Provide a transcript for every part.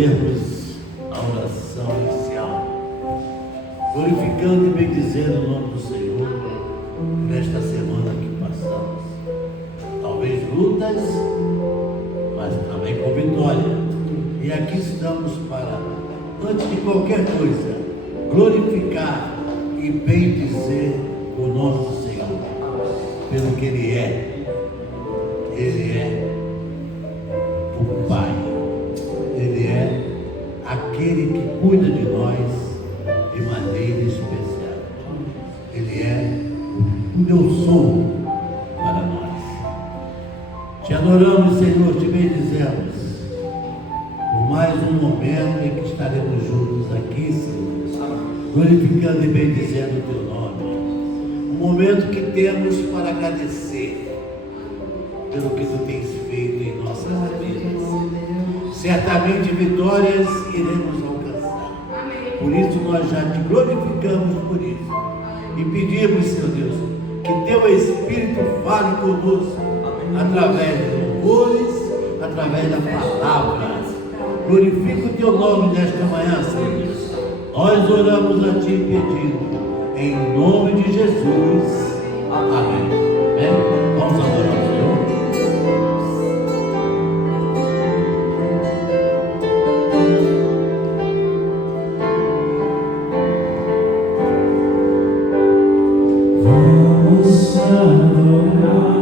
fazermos a oração inicial, glorificando e bendizendo o nome do Senhor nesta semana que passamos. Talvez lutas, mas também com vitória. E aqui estamos para, antes de qualquer coisa, glorificar e bendizer o nome do Senhor, pelo que Ele é. Ele é o Pai. Ele é aquele que cuida de nós de maneira especial. Ele é o eu sou para nós. Te adoramos, Senhor, te bendizemos por mais um momento em que estaremos juntos aqui, Senhor, glorificando e bendizendo o teu nome. Um momento que temos para agradecer pelo que tu tens feito em nossas vidas. Certamente vitórias iremos alcançar. Por isso nós já te glorificamos por isso. E pedimos, Senhor Deus, que teu Espírito fale conosco através de louvores, através da palavra. Glorifica o teu nome nesta manhã, Senhor Deus. Nós oramos a ti pedindo em nome de Jesus. Amém. Amém. Vamos adorar o Senhor. Vamos adorar.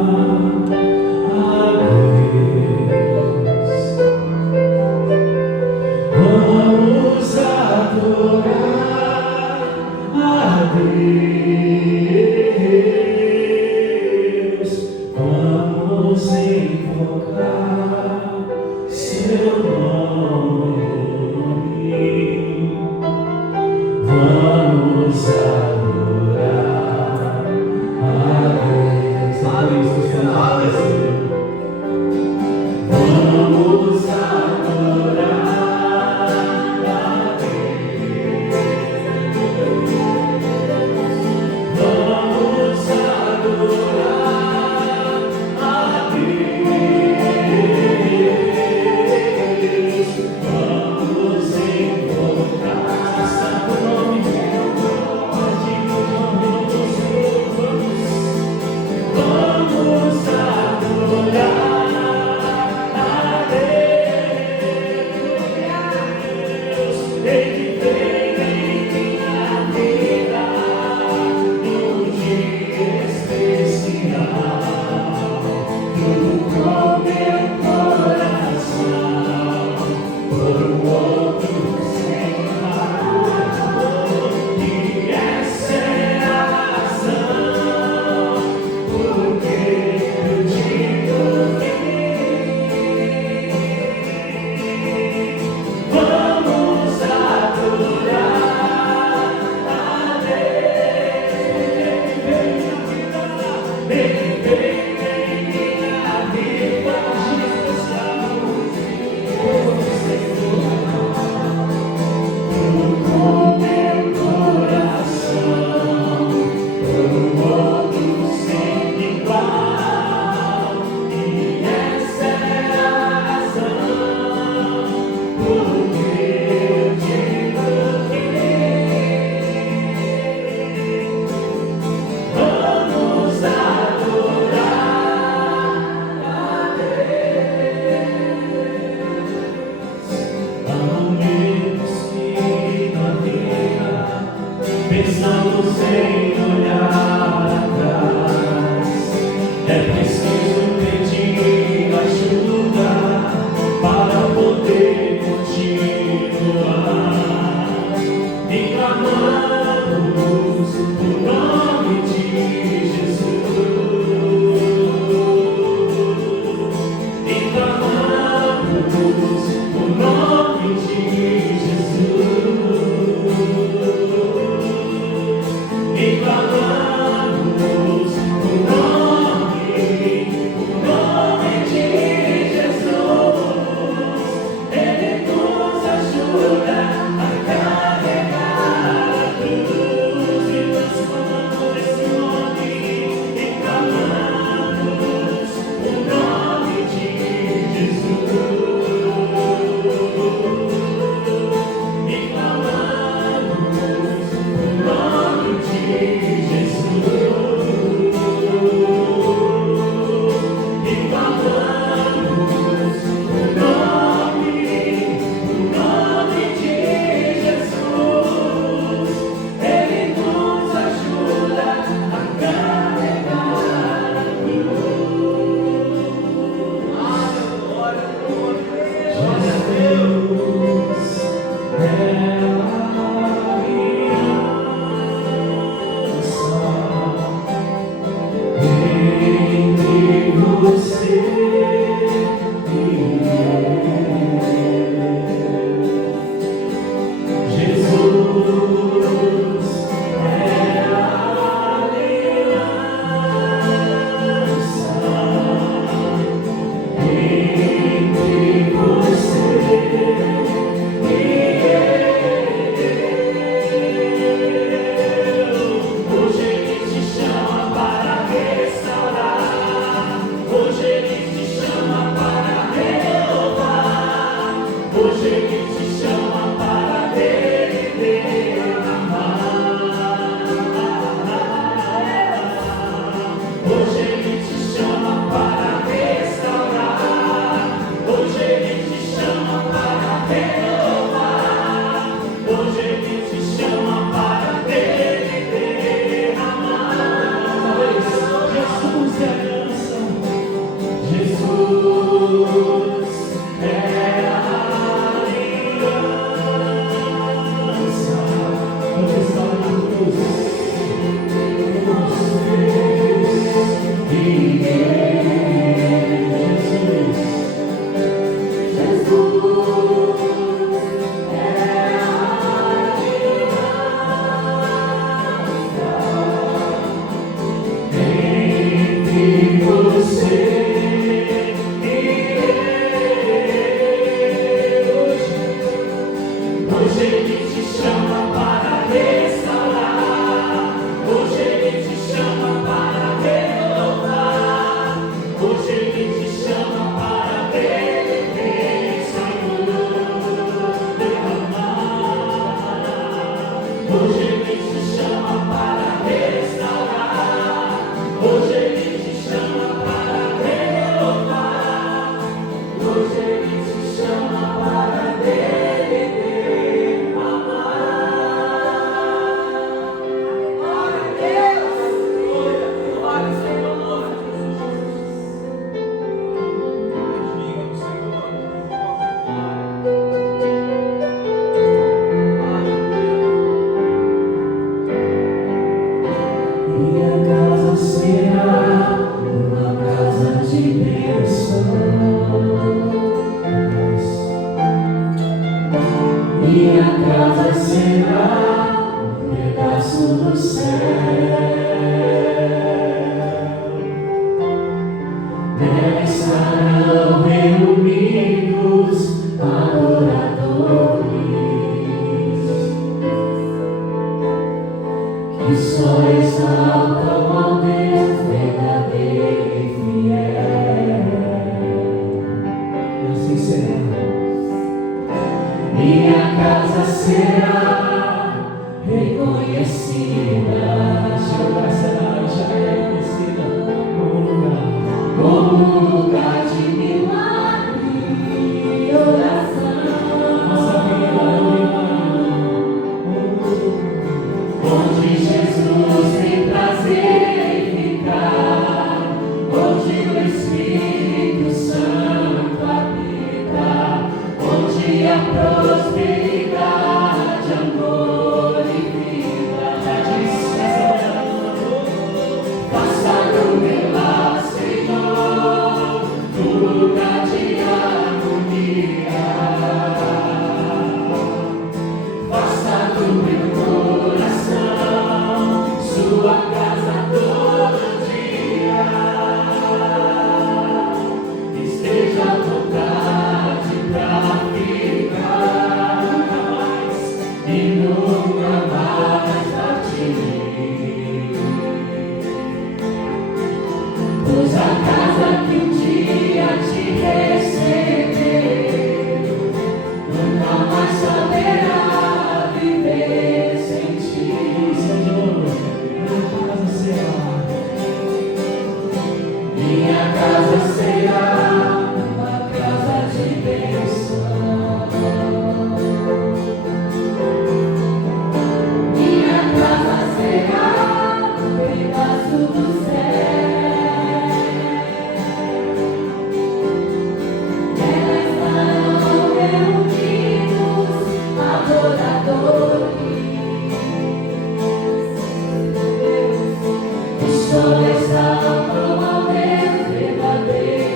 Só exalta o Deus verdadeiro.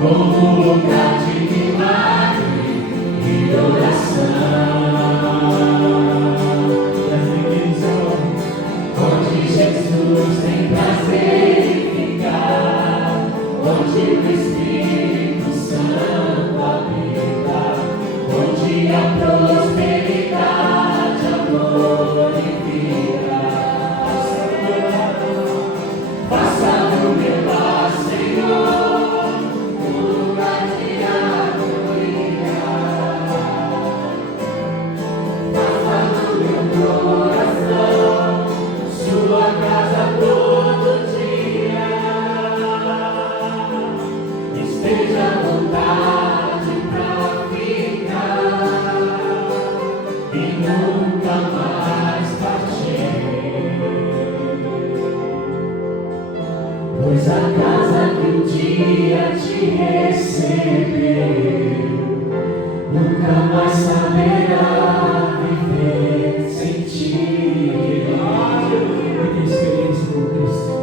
como lugar de milagre e oração. Onde Jesus tem prazer em ficar, onde o Espírito Santo habita, onde a prosperidade, amor e vida. Faça do meu lar, Senhor, um lugar de harmonia. Faça do meu coração sua casa todo dia. Esteja à vontade pra ficar e nunca mais partir. Pois a casa que um dia te recebeu nunca mais saberá viver sem ti. Experiência com Cristo.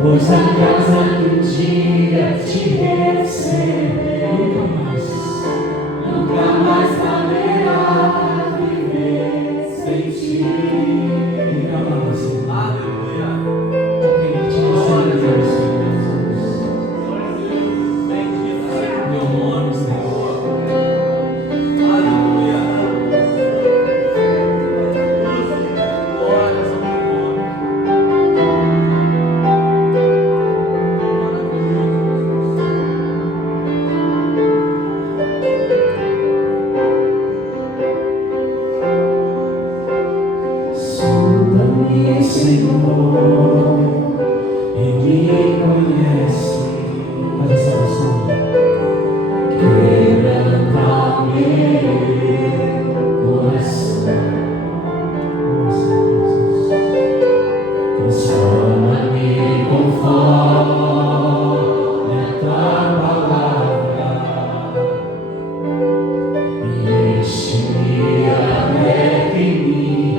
Pois a casa que um dia te recebeu nunca mais saberá viver sem ti. Aleluia. Aquele que te recebeu, Senhor Jesus. Meu nome, Senhor. Aleluia. Sonda-me, Senhor, e me conhece. Faz essa oração. Quebranta o meu coração. Transforma-me conforme a tua palavra e enche-me até em mim.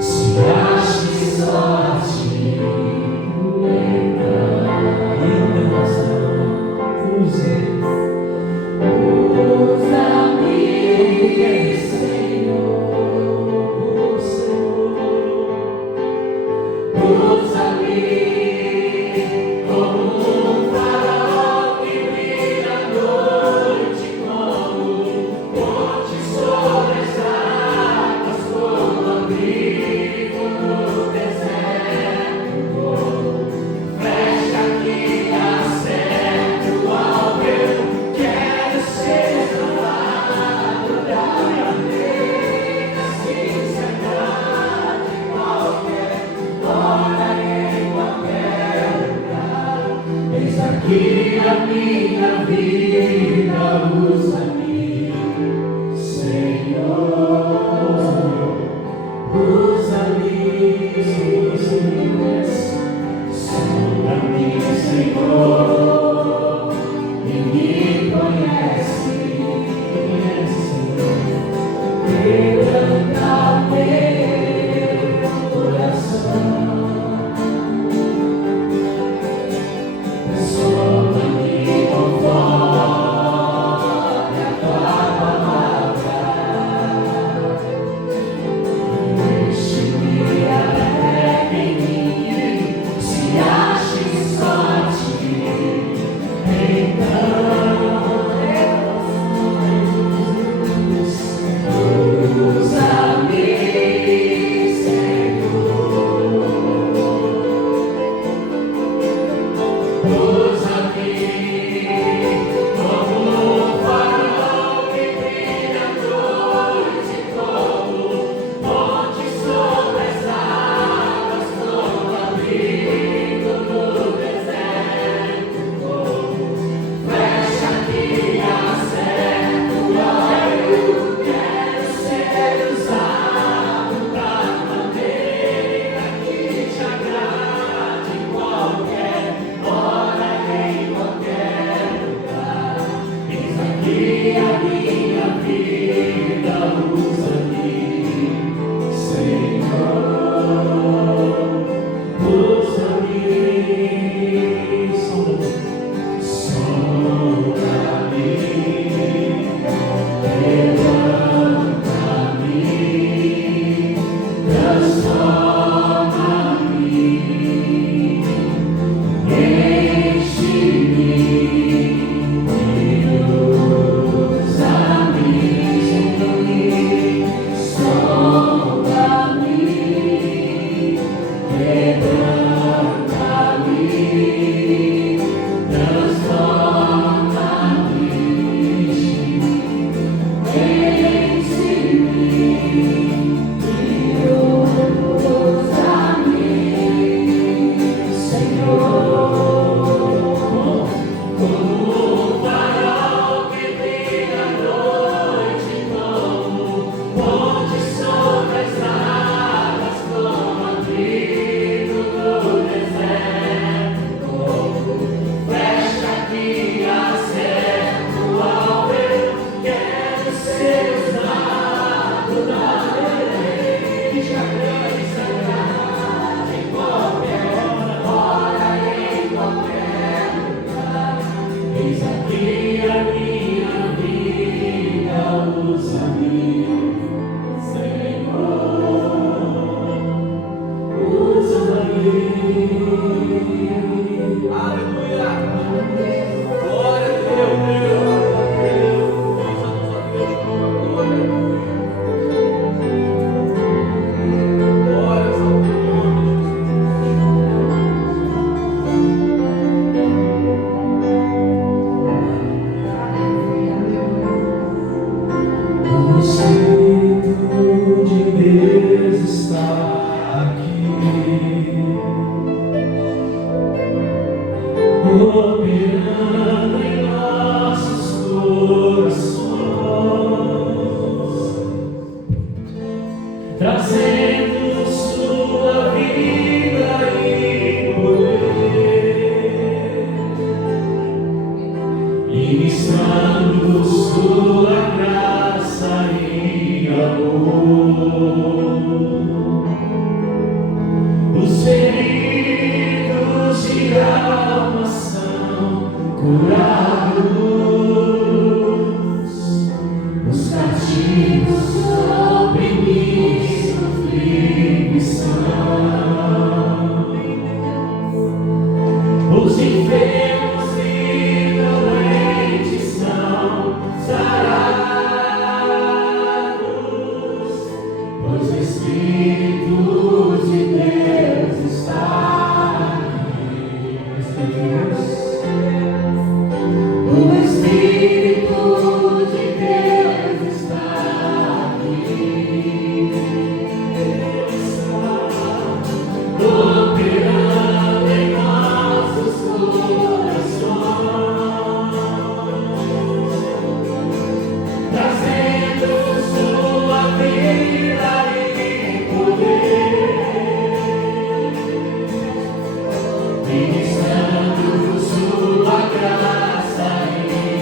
Se ache só a ti, usa-me, Senhor, usa-me como um farol que brilha à noite, como ponte sobre as águas, como abrigo no deserto. Flecha que acerto ao eu quero ser amado da maneira sincera de qualquer hora, em qualquer lugar. Eis aqui a minha vida, usa-me, Senhor, usa-me, sonda-me, Senhor, e me conhece, quebranta o meu coração. Transforma-me conforme a tua palavra, enche-me até em mim. Se ache só a ti, então que a minha vida usa-me, Senhor, usa-me. Aleluia! Glória a Deus! Usa-nos, ó Deus, com a glória. Glórias ao teu nome, o Espírito de Deus está aqui, operando em nossos corações, trazendo sua vida e poder, ministrando sua graça e amor. Os feridos de alma são curados, os cativos oprimidos livres são, os enfermos e doentes são sarados, pois o Espírito de Deus está aqui. O Espírito de Deus está aqui, operando em nossos corações, trazendo sua vida e poder, ministrando sua graça e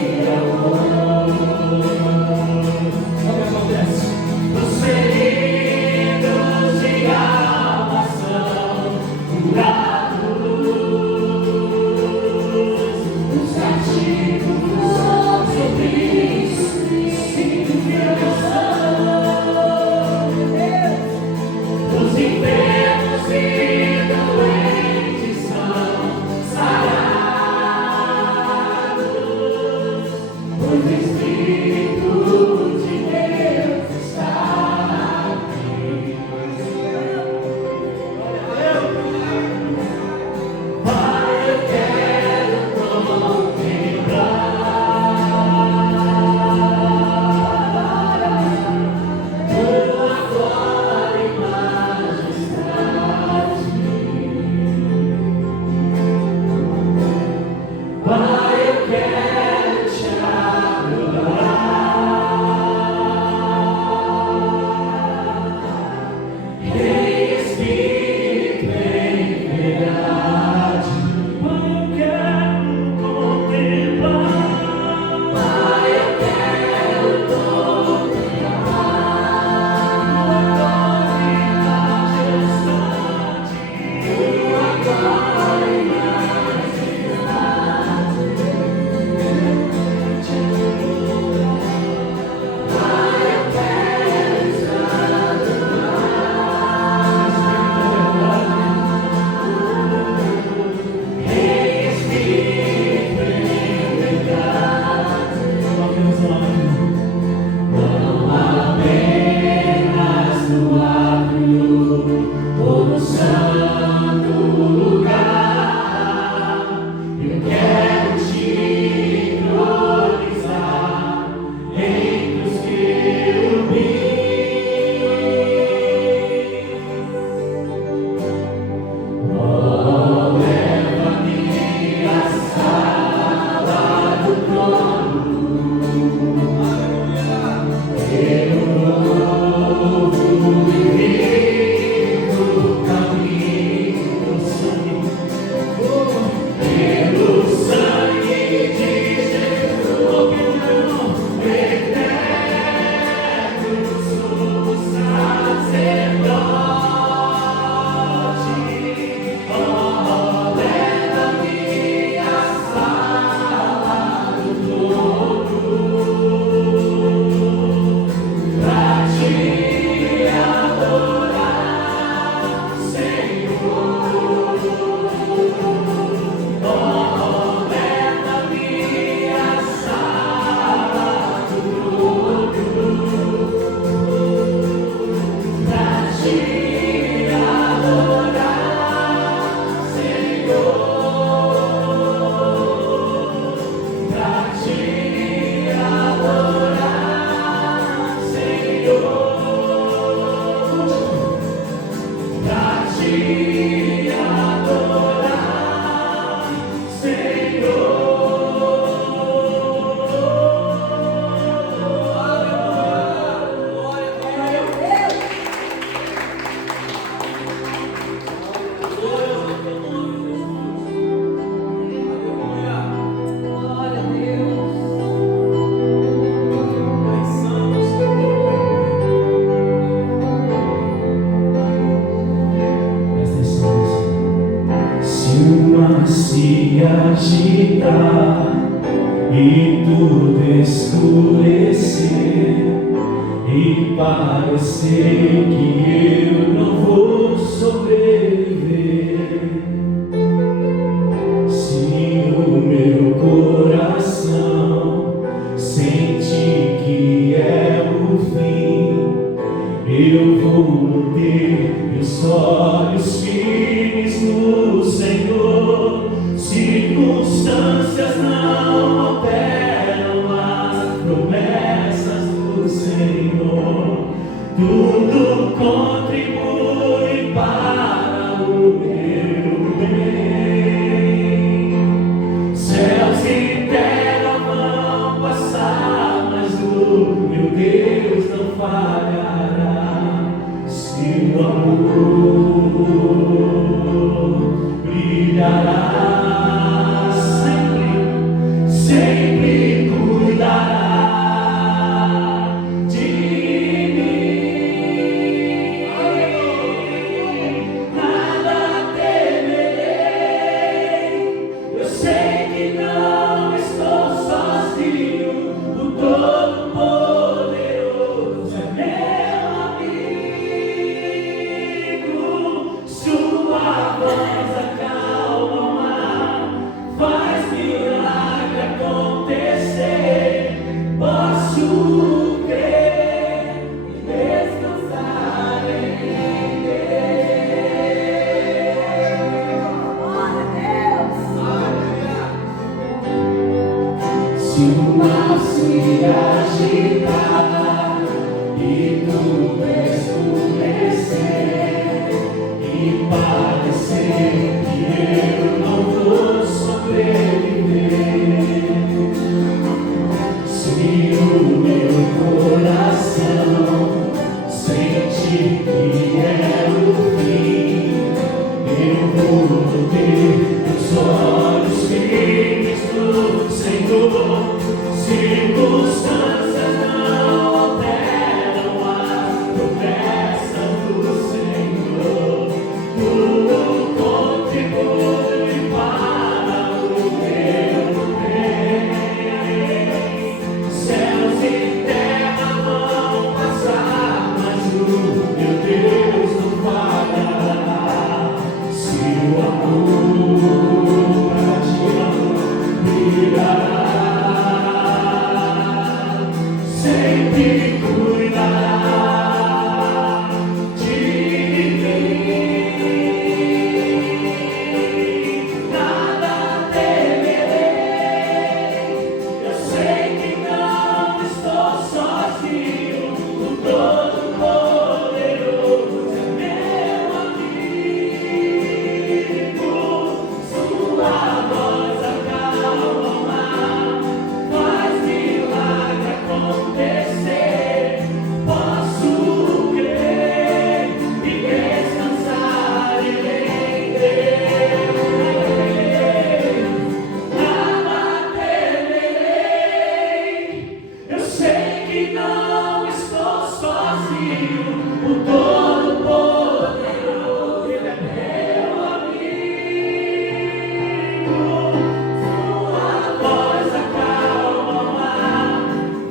tudo escurecer e parecer que eu não vou sobreviver, se o meu coração sente que é o fim, eu vou manter meus olhos firmes no Senhor. Circunstâncias não alteram as promessas do Senhor. Tudo contribui para o meu bem. Céus e terra vão passar, mas o meu Deus não falhará. Seu amor brilhará, sempre cuidará de mim. Nada temerei, eu sei que não estou sozinho. O Todo-Poderoso é meu amigo. Sua voz acalma o mar, faz milagre acontecer. Posso crer e descansar em Deus. Se o mar se agitar e tudo escurecer e parecer que eu não vou sobreviver, se o meu coração sente que é o fim, eu vou ter os olhos firmes no Senhor. Circunstâncias não alteram as promessas do Senhor. Tudo contribui para o meu bem. Céus e terra vão passar, mas o meu Deus não falhará. Seu amor pra ti brilhará, sempre cuidará de mim. Nada temerei, eu sei que não estou sozinho. O Todo-Poderoso é meu amigo. Sua voz acalma o mar, faz milagre acontecer. Posso crer e descansar em Deus. Nada temerei, eu sei que não estou sozinho. O Todo-Poderoso é meu amigo. Sua voz acalma o mar,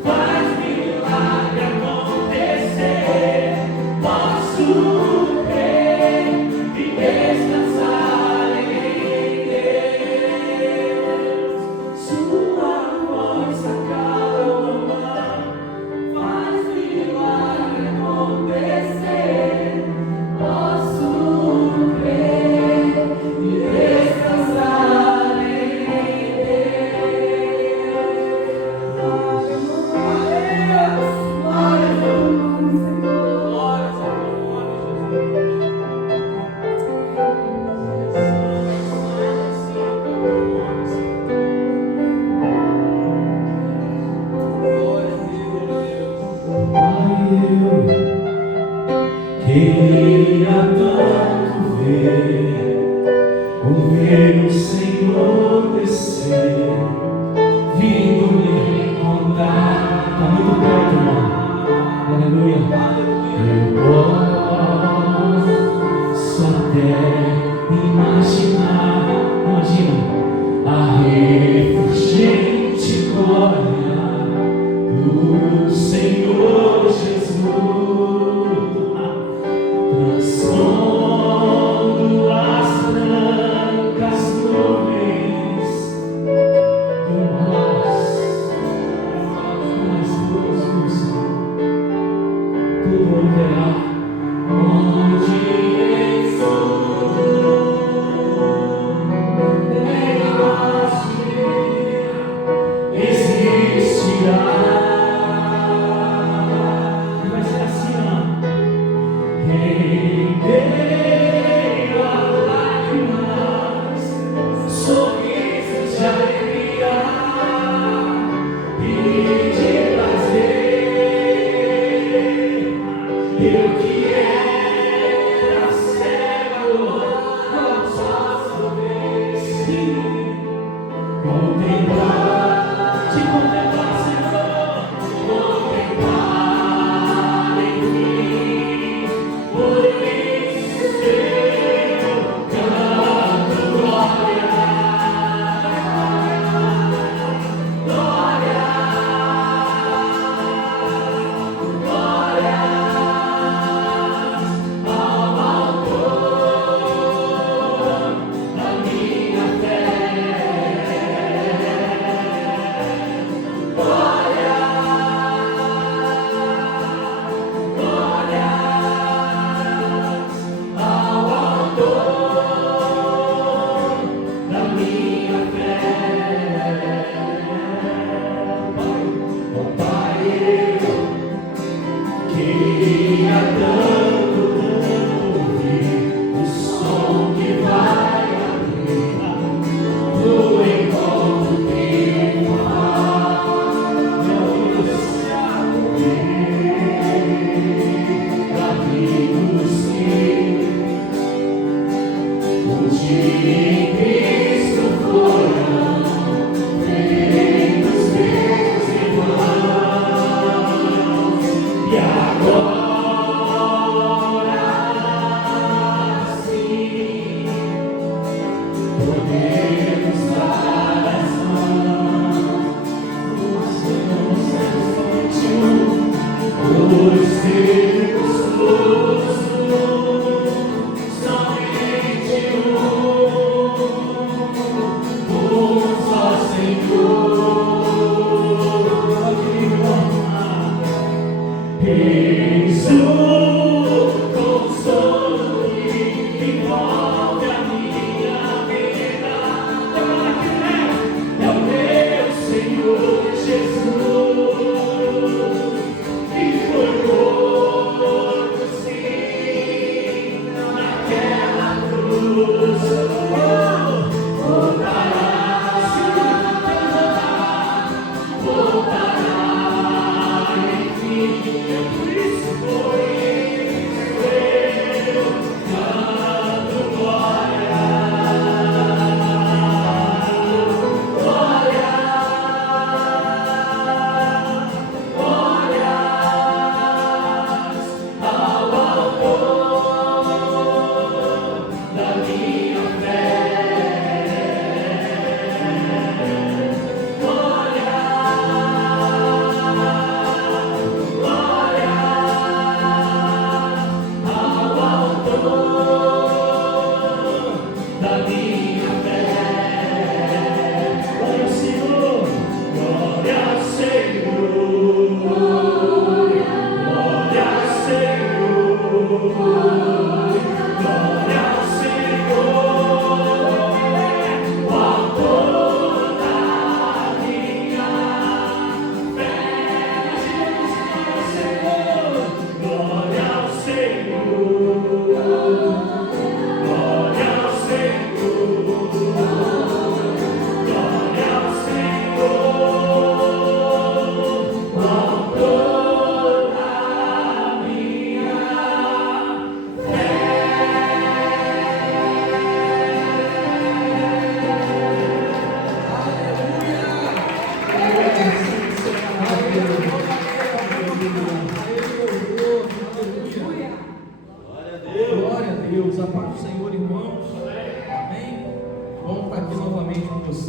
faz milagre acontecer. Posso crer e descansar em Deus. Sua voz acalma o mar, faz milagre acontecer. Posso crer e descansar em queria tanto ver o meu Senhor descer, vindo me encontrar. Está muito perto, irmão. Aleluia. Eu posso até imaginar, imagina a refulgente glória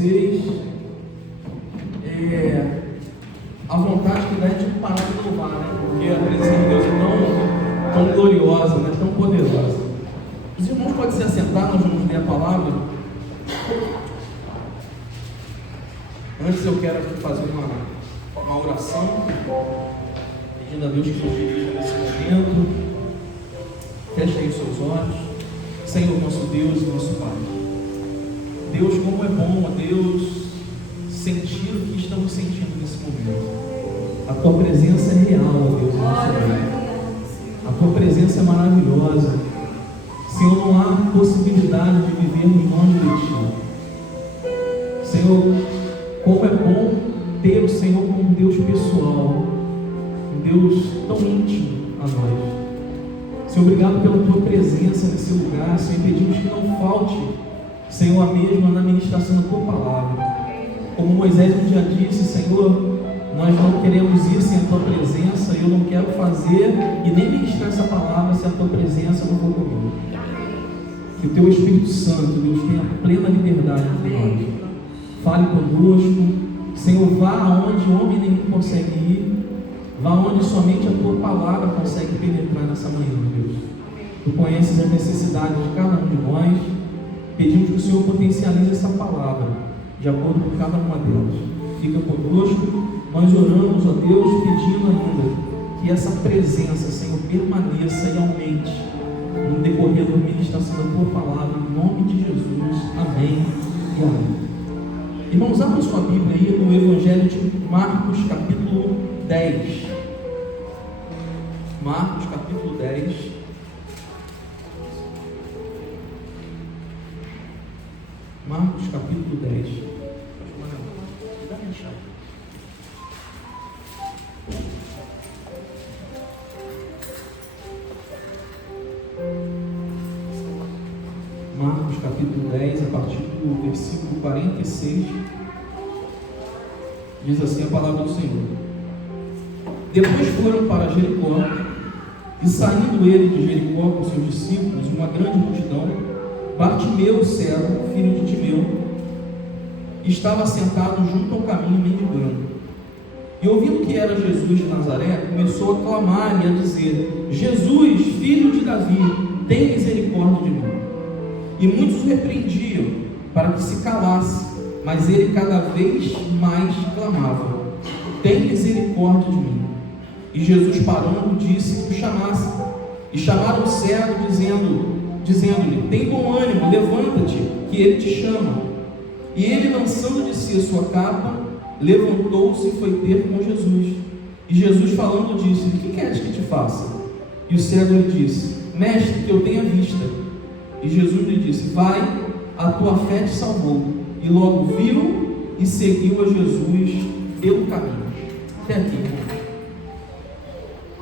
vocês a vontade que dá é de parar de louvar, né? Porque a presença de Deus é tão gloriosa, né? Tão poderosa. Os irmãos podem se assentar, nós vamos ler a palavra. Antes eu quero aqui fazer uma oração, pedindo a Deus que nos dirija nesse momento. Feche aí os seus olhos. Senhor, nosso Deus e nosso Pai. Deus, como é bom, ó Deus, sentir o que estamos sentindo nesse momento. A Tua presença é real, ó Deus, no nosso meio. A Tua presença é maravilhosa. Senhor, não há possibilidade de vivermos longe de Ti. Senhor, como é bom ter o Senhor como um Deus pessoal, um Deus tão íntimo a nós. Senhor, obrigado pela Tua presença nesse lugar. Senhor, pedimos que não falte, Senhor, a mesma na ministração da Tua palavra. Como Moisés um dia disse, Senhor, nós não queremos ir sem a Tua presença. Eu não quero fazer e nem ministrar essa palavra se a Tua presença não for comigo. Que o Teu Espírito Santo, Deus, tenha plena liberdade entre nós. Fale conosco, Senhor, vá aonde homem nenhum consegue ir, vá onde somente a Tua palavra consegue penetrar nessa manhã, Deus. Tu conheces as necessidades de cada um de nós, pedimos que o Senhor potencialize essa palavra, de acordo com cada uma delas. Fica conosco, nós oramos, ó Deus, pedindo ainda que essa presença, Senhor, permaneça e aumente no decorrer da ministração da Tua palavra, em nome de Jesus. Amém e amém. Irmãos, abra sua Bíblia aí no Evangelho de Marcos, capítulo 10. Marcos, capítulo 10. Marcos, capítulo 10. Dá minha chave. Marcos capítulo 10, a partir do versículo 46, diz assim a palavra do Senhor. Depois foram para Jericó, e saindo ele de Jericó com seus discípulos, uma grande multidão, Bartimeu, cego, filho de Timeu, estava sentado junto ao caminho mendigando. E ouvindo que era Jesus de Nazaré, começou a clamar e a dizer: Jesus, filho de Davi, tem misericórdia de mim. E muitos o repreendiam para que se calasse, mas ele cada vez mais clamava: tem misericórdia de mim. E Jesus, parando, disse que o chamasse. E chamaram o cego, dizendo-lhe: tem bom ânimo, levanta-te, que ele te chama. E ele, lançando de si a sua capa, levantou-se e foi ter com Jesus. E Jesus, falando, disse-lhe: que queres que te faça? E o cego lhe disse: mestre, que eu tenha vista. E Jesus lhe disse: vai, a tua fé te salvou. E logo viu e seguiu a Jesus pelo caminho. Até aqui, irmãos.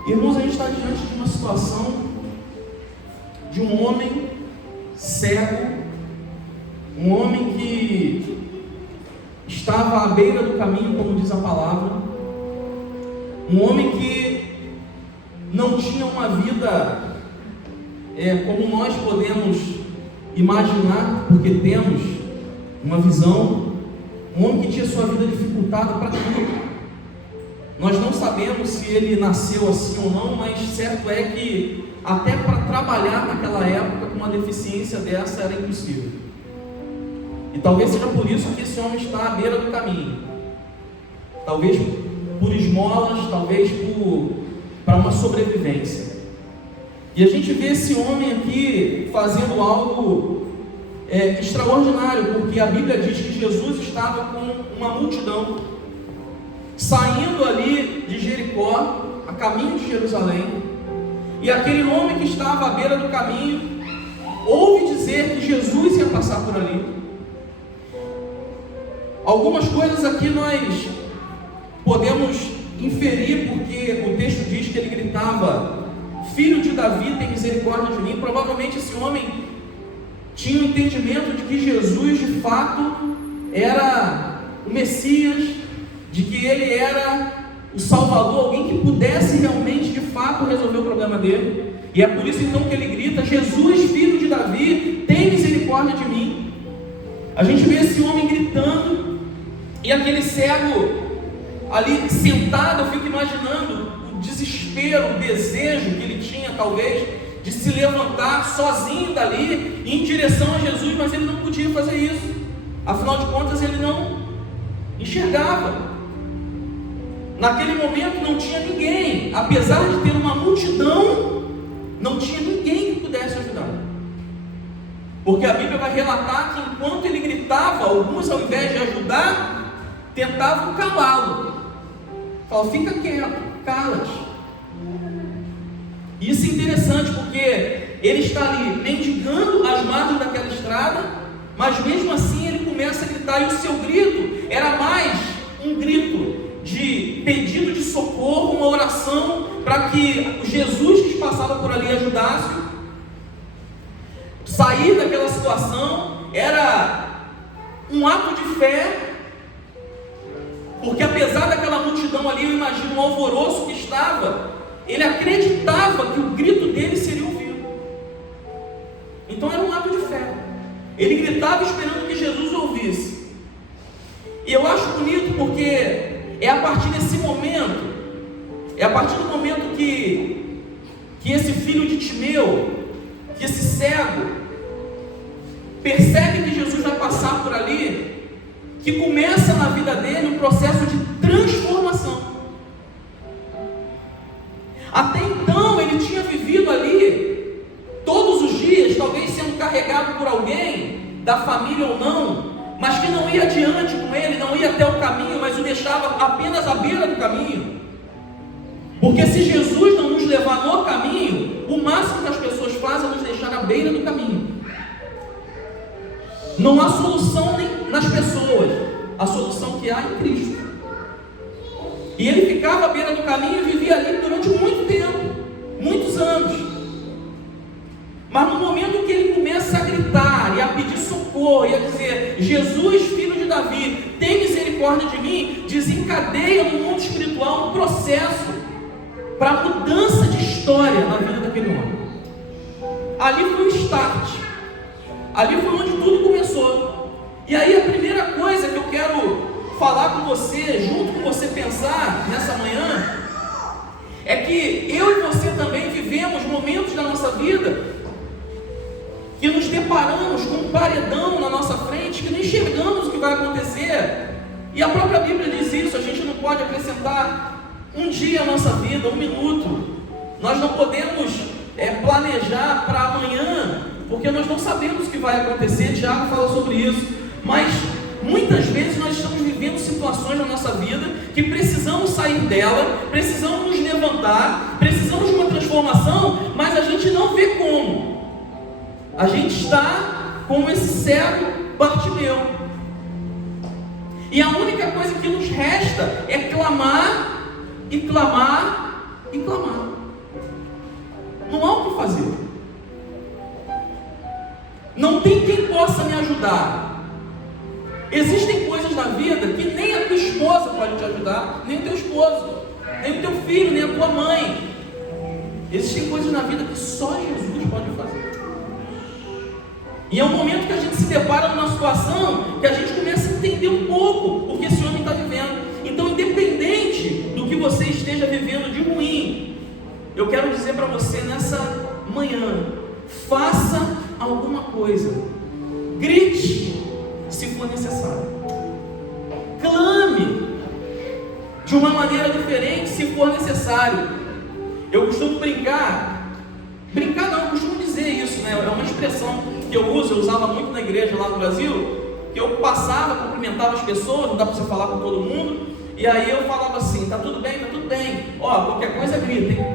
Irmãos, a gente está diante de uma situação de um homem cego, um homem que estava à beira do caminho, como diz a palavra, um homem que não tinha uma vida como nós podemos imaginar, porque temos uma visão, um homem que tinha sua vida dificultada para tudo. Nós não sabemos se ele nasceu assim ou não, mas certo é que até para trabalhar naquela época com uma deficiência dessa era impossível. E talvez seja por isso que esse homem está à beira do caminho. Talvez por esmolas, talvez para uma sobrevivência. E a gente vê esse homem aqui fazendo algo extraordinário, porque a Bíblia diz que Jesus estava com uma multidão, saindo ali de Jericó, a caminho de Jerusalém, e aquele homem que estava à beira do caminho, ouve dizer que Jesus ia passar por ali. Algumas coisas aqui nós podemos inferir, porque o texto diz que ele gritava: filho de Davi, tem misericórdia de mim. Provavelmente esse homem tinha o entendimento de que Jesus de fato era o Messias, de que ele era o Salvador, alguém que pudesse realmente de fato resolver o problema dele. E é por isso então que ele grita: Jesus, filho de Davi, tem misericórdia de mim. A gente vê esse homem gritando, e aquele cego ali sentado, eu fico imaginando o desespero, o desejo que ele tinha talvez de se levantar sozinho dali em direção a Jesus, mas ele não podia fazer isso. Afinal de contas, ele não enxergava. Naquele momento não tinha ninguém, apesar de ter uma multidão, não tinha ninguém que pudesse ajudar. Porque a Bíblia vai relatar que enquanto ele gritava, alguns, ao invés de ajudar, tentavam calá-lo. Falavam: fica quieto, cala-te. Isso é interessante, porque ele está ali mendigando as margens daquela estrada, mas mesmo assim ele começa a gritar, e o seu grito era mais um grito de pedido de socorro, uma oração para que Jesus que passava por ali ajudasse. Sair daquela situação era um ato de fé, porque apesar daquela multidão ali, eu imagino o alvoroço que estava, ele acreditava que o grito dele seria ouvido. Então era um ato de fé. Ele gritava esperando que Jesus ouvisse. E eu acho bonito porque é a partir desse momento, é a partir do momento que esse filho de Timeu, que esse cego, percebe que Jesus vai passar por ali, que começa na vida dele um processo de transformação. Até então ele tinha vivido ali, todos os dias, talvez sendo carregado por alguém, da família ou não, mas que não ia adiante com ele, não ia até o caminho, mas o deixava apenas à beira do caminho. Porque se Jesus não nos levar no caminho, o máximo que as pessoas fazem é nos deixar à beira do caminho. Não há solução nem nas pessoas, a solução que há em Cristo. E ele ficava à beira do caminho e vivia ali durante muito tempo, muitos anos. Mas no momento que ele começa a gritar e a pedir socorro e a dizer: Jesus, filho de Davi, tem misericórdia de mim, desencadeia no mundo espiritual um processo para mudança de história na vida daquele homem. Ali foi o start, ali foi onde tudo começou. E aí a primeira coisa que eu quero falar com você, junto com você pensar nessa manhã, é que eu e você também vivemos momentos da nossa vida que nos deparamos com um paredão na nossa frente, que não enxergamos o que vai acontecer. E a própria Bíblia diz isso: a gente não pode acrescentar um dia à nossa vida, um minuto. Nós não podemos planejar para amanhã, porque nós não sabemos o que vai acontecer. Tiago fala sobre isso. Mas muitas vezes nós estamos vivendo situações na nossa vida que precisamos sair dela, precisamos nos levantar, precisamos de uma transformação, mas a gente não vê como. A gente está como esse cego Bartimeu. E a única coisa que nos resta é clamar, e clamar, e clamar. Não há o que fazer. Não tem quem possa me ajudar. Existem coisas na vida que nem a tua esposa pode te ajudar, nem o teu esposo, nem o teu filho, nem a tua mãe. Existem coisas na vida que só Jesus pode fazer. E é um momento que a gente se depara numa situação que a gente começa a entender um pouco o que esse homem está vivendo. Então, independente do que você esteja vivendo de ruim, eu quero dizer para você nessa manhã: faça alguma coisa, grite se for necessário, clame de uma maneira diferente se for necessário. Eu costumo brincar não, eu costumo dizer isso, né? É uma expressão que eu usava muito na igreja lá no Brasil, que eu passava, cumprimentava as pessoas, não dá para você falar com todo mundo, e aí eu falava assim: tá tudo bem, ó, qualquer coisa grita, hein?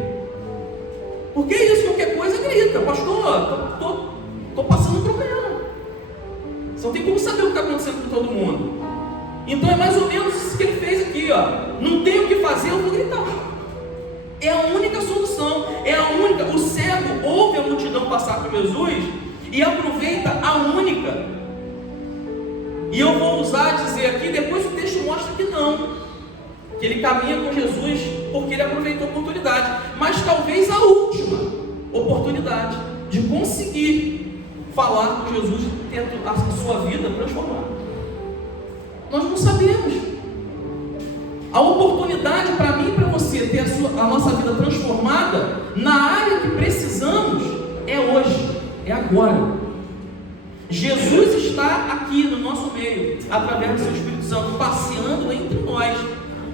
Por que isso? Qualquer coisa grita, pastor, tô passando um problema. Você não tem como saber o que está acontecendo com todo mundo. Então é mais ou menos isso que ele fez aqui, ó. Não tem o que fazer, eu vou gritar. É a única solução, é a única. O cego ouve a multidão passar por Jesus e aproveita a única. E eu vou usar dizer aqui, depois o texto mostra que não, que ele caminha com Jesus porque ele aproveitou a oportunidade, mas talvez a última oportunidade de conseguir falar com Jesus e ter a sua vida transformada. Nós não sabemos. A oportunidade para mim e para você ter a nossa vida transformada na área que precisamos é hoje, é agora. Jesus está aqui no nosso meio, através do seu Espírito Santo, passeando entre nós.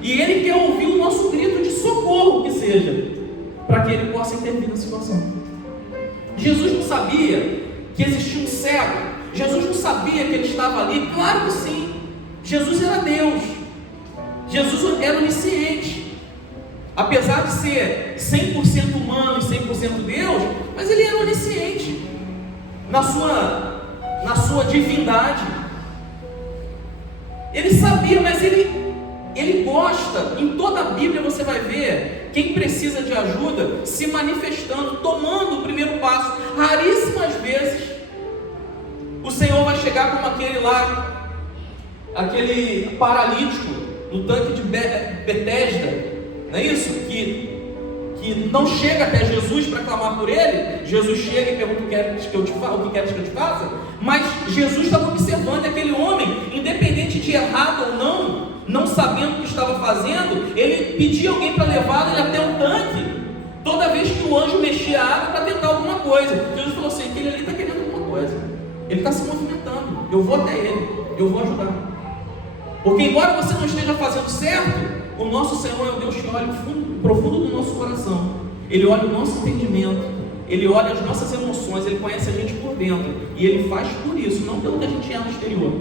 E Ele quer ouvir o nosso grito de socorro, que seja, para que Ele possa intervir na situação. Jesus não sabia que existia um cego. Jesus não sabia que Ele estava ali. Claro que sim. Jesus era Deus. Jesus era onisciente. Apesar de ser 100% humano e 100% Deus, mas Ele era onisciente na sua divindade. Ele sabia, mas ele gosta. Em toda a Bíblia você vai ver quem precisa de ajuda se manifestando, tomando o primeiro passo. Raríssimas vezes o Senhor vai chegar como aquele paralítico no tanque de Betesda, não é isso? Que não chega até Jesus para clamar por ele. Jesus chega e pergunta: o que queres que eu te faça? Mas Jesus estava observando aquele homem, independente de errado ou não sabendo o que estava fazendo, ele pedia alguém para levá-lo até o tanque, toda vez que o anjo mexia a água para tentar alguma coisa. Jesus falou assim: aquele ali está querendo alguma coisa, ele está se movimentando, eu vou até ele, eu vou ajudar. Porque embora você não esteja fazendo certo, o nosso Senhor é o Deus que olha o fundo, profundo do nosso coração. Ele olha o nosso entendimento, Ele olha as nossas emoções, Ele conhece a gente por dentro, e Ele faz por isso, não pelo que a gente é no exterior.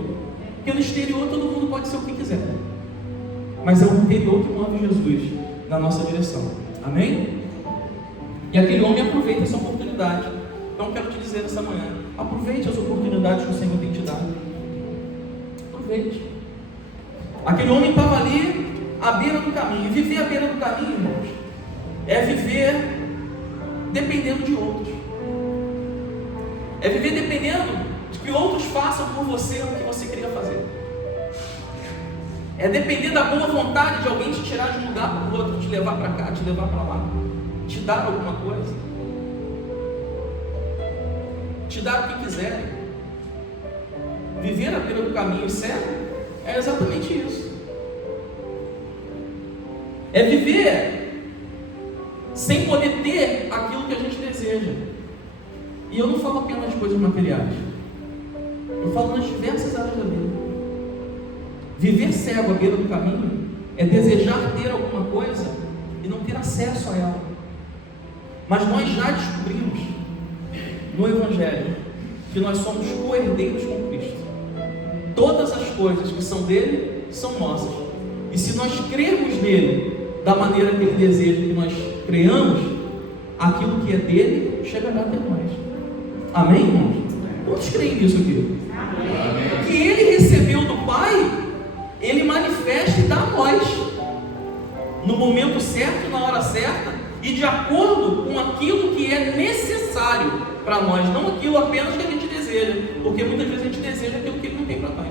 Porque no exterior todo mundo pode ser o que quiser, mas é o interior que move Jesus na nossa direção. Amém? E aquele homem aproveita essa oportunidade. Então eu quero te dizer nessa manhã: aproveite as oportunidades que o Senhor tem te dado. Aproveite. Aquele homem estava ali à beira do caminho. E viver à beira do caminho, irmãos, é viver dependendo de outros. É viver dependendo de que outros façam por você o que você queria fazer. É depender da boa vontade de alguém te tirar de um lugar para o outro, te levar para cá, te levar para lá, te dar alguma coisa, te dar o que quiser. Viver à beira do caminho cego é exatamente isso. É viver sem poder ter aquilo que a gente deseja. E eu não falo apenas de coisas materiais, eu falo nas diversas áreas da vida. Viver cego à beira do caminho é desejar ter alguma coisa e não ter acesso a ela. Mas nós já descobrimos no Evangelho que nós somos co-herdeiros com Cristo. Todas as coisas que são dele são nossas. E se nós crermos nele da maneira que ele deseja que nós creamos, aquilo que é dele chegará até nós. Amém, irmãos? Quantos creem nisso aqui? Amém. Que ele recebeu do Pai, ele manifesta e dá a nós, no momento certo, na hora certa, e de acordo com aquilo que é necessário para nós, não aquilo apenas que a gente deseja, porque muitas vezes a gente deseja aquilo que ele não tem para nós.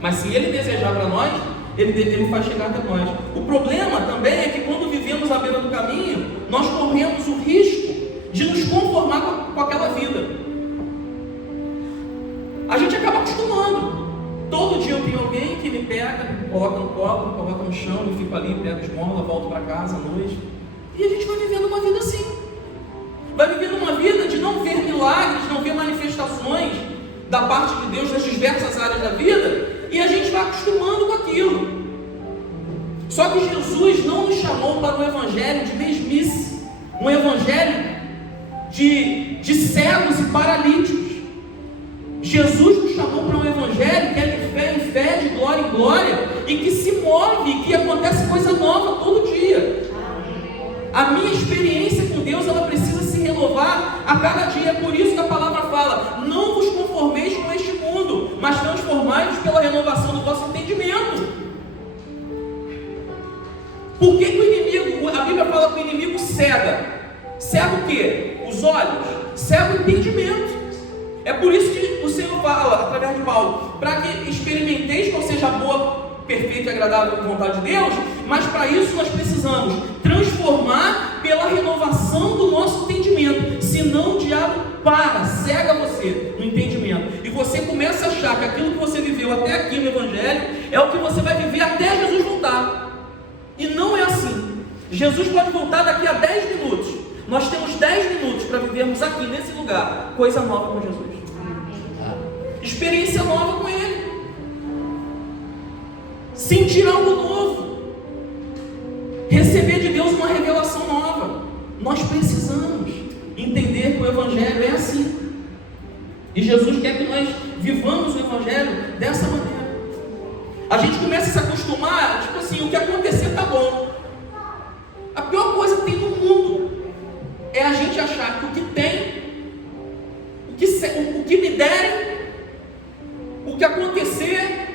Mas se ele desejar para nós, ele faz chegar até nós. O problema também é que quando vivemos à beira do caminho, nós corremos o risco de nos conformar com aquela vida. A gente acaba acostumando. Todo dia eu tenho alguém que me pega, me coloca no colo, me coloca no chão, eu fico ali, pego esmola, volto para casa à noite. E a gente vai vivendo uma vida assim. Vai vivendo uma vida de não ver milagres, não ver manifestações da parte de Deus nas diversas áreas da vida, e a gente vai acostumando com aquilo. Só que Jesus não nos chamou para um evangelho de mesmice, um evangelho de cegos e paralíticos. Jesus nos chamou para um evangelho que é de fé em fé, de glória em glória, e que se move, e que acontece coisa nova todo dia. A minha experiência com Deus, ela precisa se renovar a cada dia. É por isso que a palavra fala: não vos conformeis com este mundo, mas transformai-vos pela renovação do vosso entendimento. Por que o inimigo, a Bíblia fala que o inimigo cega? Cega o quê? Os olhos. Cega o entendimento. É por isso que o Senhor fala, através de Paulo, para que experimenteis qual seja a boa, perfeita e agradável vontade de Deus, mas para isso nós precisamos transformar pela renovação do nosso entendimento, senão o diabo para, cega você no entendimento. E você começa a achar que aquilo que você viveu até aqui no Evangelho é o que você vai viver até Jesus voltar. E não é assim. Jesus pode voltar daqui a 10 minutos. Nós temos 10 minutos para vivermos aqui nesse lugar coisa nova com Jesus. Experiência nova com Ele. Sentir algo novo. Receber de Deus uma revelação nova. Nós precisamos entender que o Evangelho é assim. E Jesus quer que nós vivamos o Evangelho dessa maneira. A gente começa a se acostumar, tipo assim, o que acontecer tá bom. A pior coisa que tem no mundo é a gente achar que o que tem, o que me derem, o que acontecer.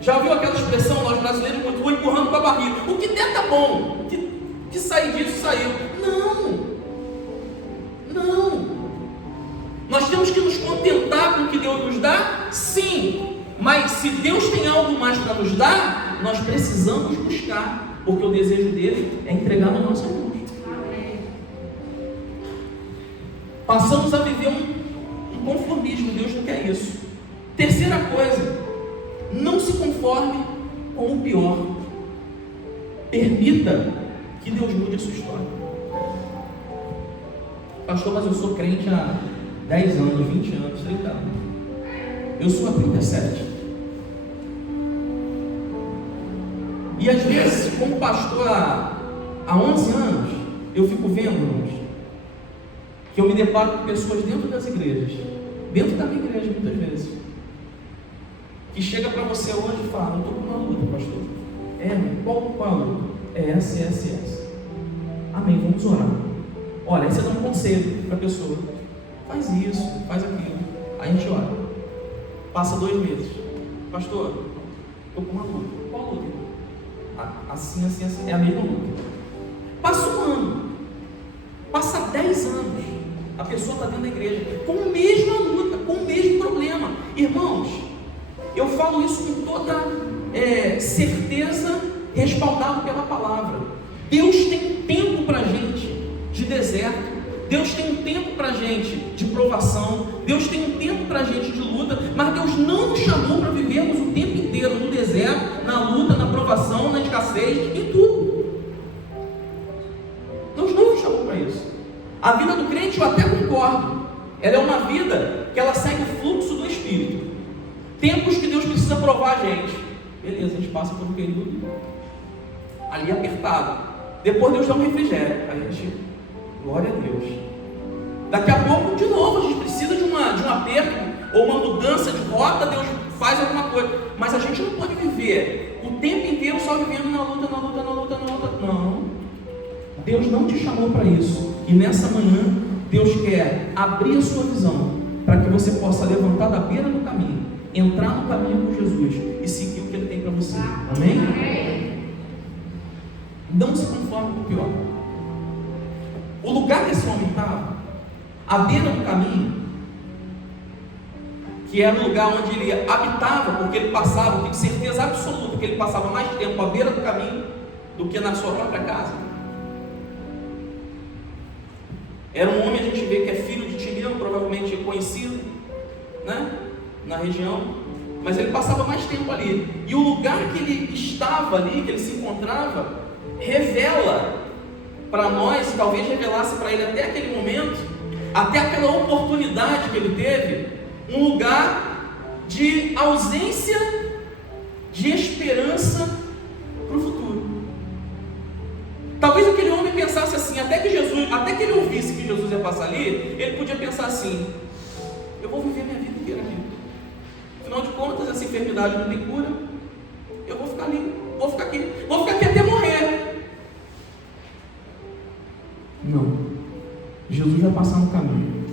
Já ouviu aquela expressão, nós brasileiros, muito vou empurrando com a barriga. O que der tá bom, o que sair disso, saiu. Não. Nós temos que nos contentar com o que Deus nos dá? Sim. Mas se Deus tem algo mais para nos dar, nós precisamos buscar. Porque o desejo dele é entregar nas nossas mãos. Passamos a viver um conformismo. Deus não quer isso. Terceira coisa, não se conforme com o pior. Permita que Deus mude a sua história. Pastor, mas eu sou crente há 10 anos, 20 anos, 30 anos. Eu sou há 37. E às vezes, como pastor há 11 anos, eu fico vendo, irmãos, que eu me deparo com pessoas dentro das igrejas, dentro da minha igreja muitas vezes, que chega para você hoje e fala: eu estou com uma luta, pastor. Qual a luta? É essa. Amém, vamos orar. Olha, aí você dá um conselho para a pessoa: faz isso, faz aquilo. Aí a gente ora. Passa 2 meses. Pastor, estou com uma luta. Qual luta? Assim. É a mesma luta. Passa 1 ano. Passa 10 anos. A pessoa está dentro da igreja com a mesma luta, com o mesmo problema. Irmãos, eu falo isso com toda certeza, respaldado pela palavra. Deus tem tempo para a gente de deserto. Deus tem um tempo para a gente de provação. Deus tem um tempo para a gente de luta. Mas Deus não nos chamou para vivermos o tempo inteiro no deserto, na luta, na provação, na escassez, em tudo. Deus não nos chamou para isso. A vida do crente, eu até concordo, ela é uma vida que ela segue o fluxo do Espírito. Tempos que Deus precisa provar a gente. Beleza, a gente passa por um período ali apertado. Depois Deus dá um refrigério. A gente, glória a Deus. Daqui a pouco, de novo, a gente precisa de um aperto ou uma mudança de rota. Deus faz alguma coisa. Mas a gente não pode viver o tempo inteiro só vivendo na luta. Não. Deus não te chamou para isso. E nessa manhã, Deus quer abrir a sua visão para que você possa levantar da beira do caminho, entrar no caminho com Jesus e seguir o que Ele tem para você. Amém? Não se conforme com o pior. O lugar que esse homem estava, à beira do caminho, que era o lugar onde ele habitava, porque ele passava, eu tenho certeza absoluta que ele passava mais tempo à beira do caminho do que na sua própria casa. Era um homem, a gente vê que é filho de Tirão, provavelmente conhecido, né, na região, mas ele passava mais tempo ali. E o lugar que ele estava ali, que ele se encontrava, revela para nós, talvez revelasse para ele até aquele momento, até aquela oportunidade que ele teve, um lugar de ausência de esperança para o futuro. Talvez aquele homem pensasse assim, até que ele ouvisse que Jesus ia passar ali, ele podia pensar assim: eu vou viver minha vida inteira aqui. Afinal de contas, essa enfermidade não tem cura. Eu vou ficar ali, vou ficar aqui até morrer. Não. Jesus vai passar no caminho.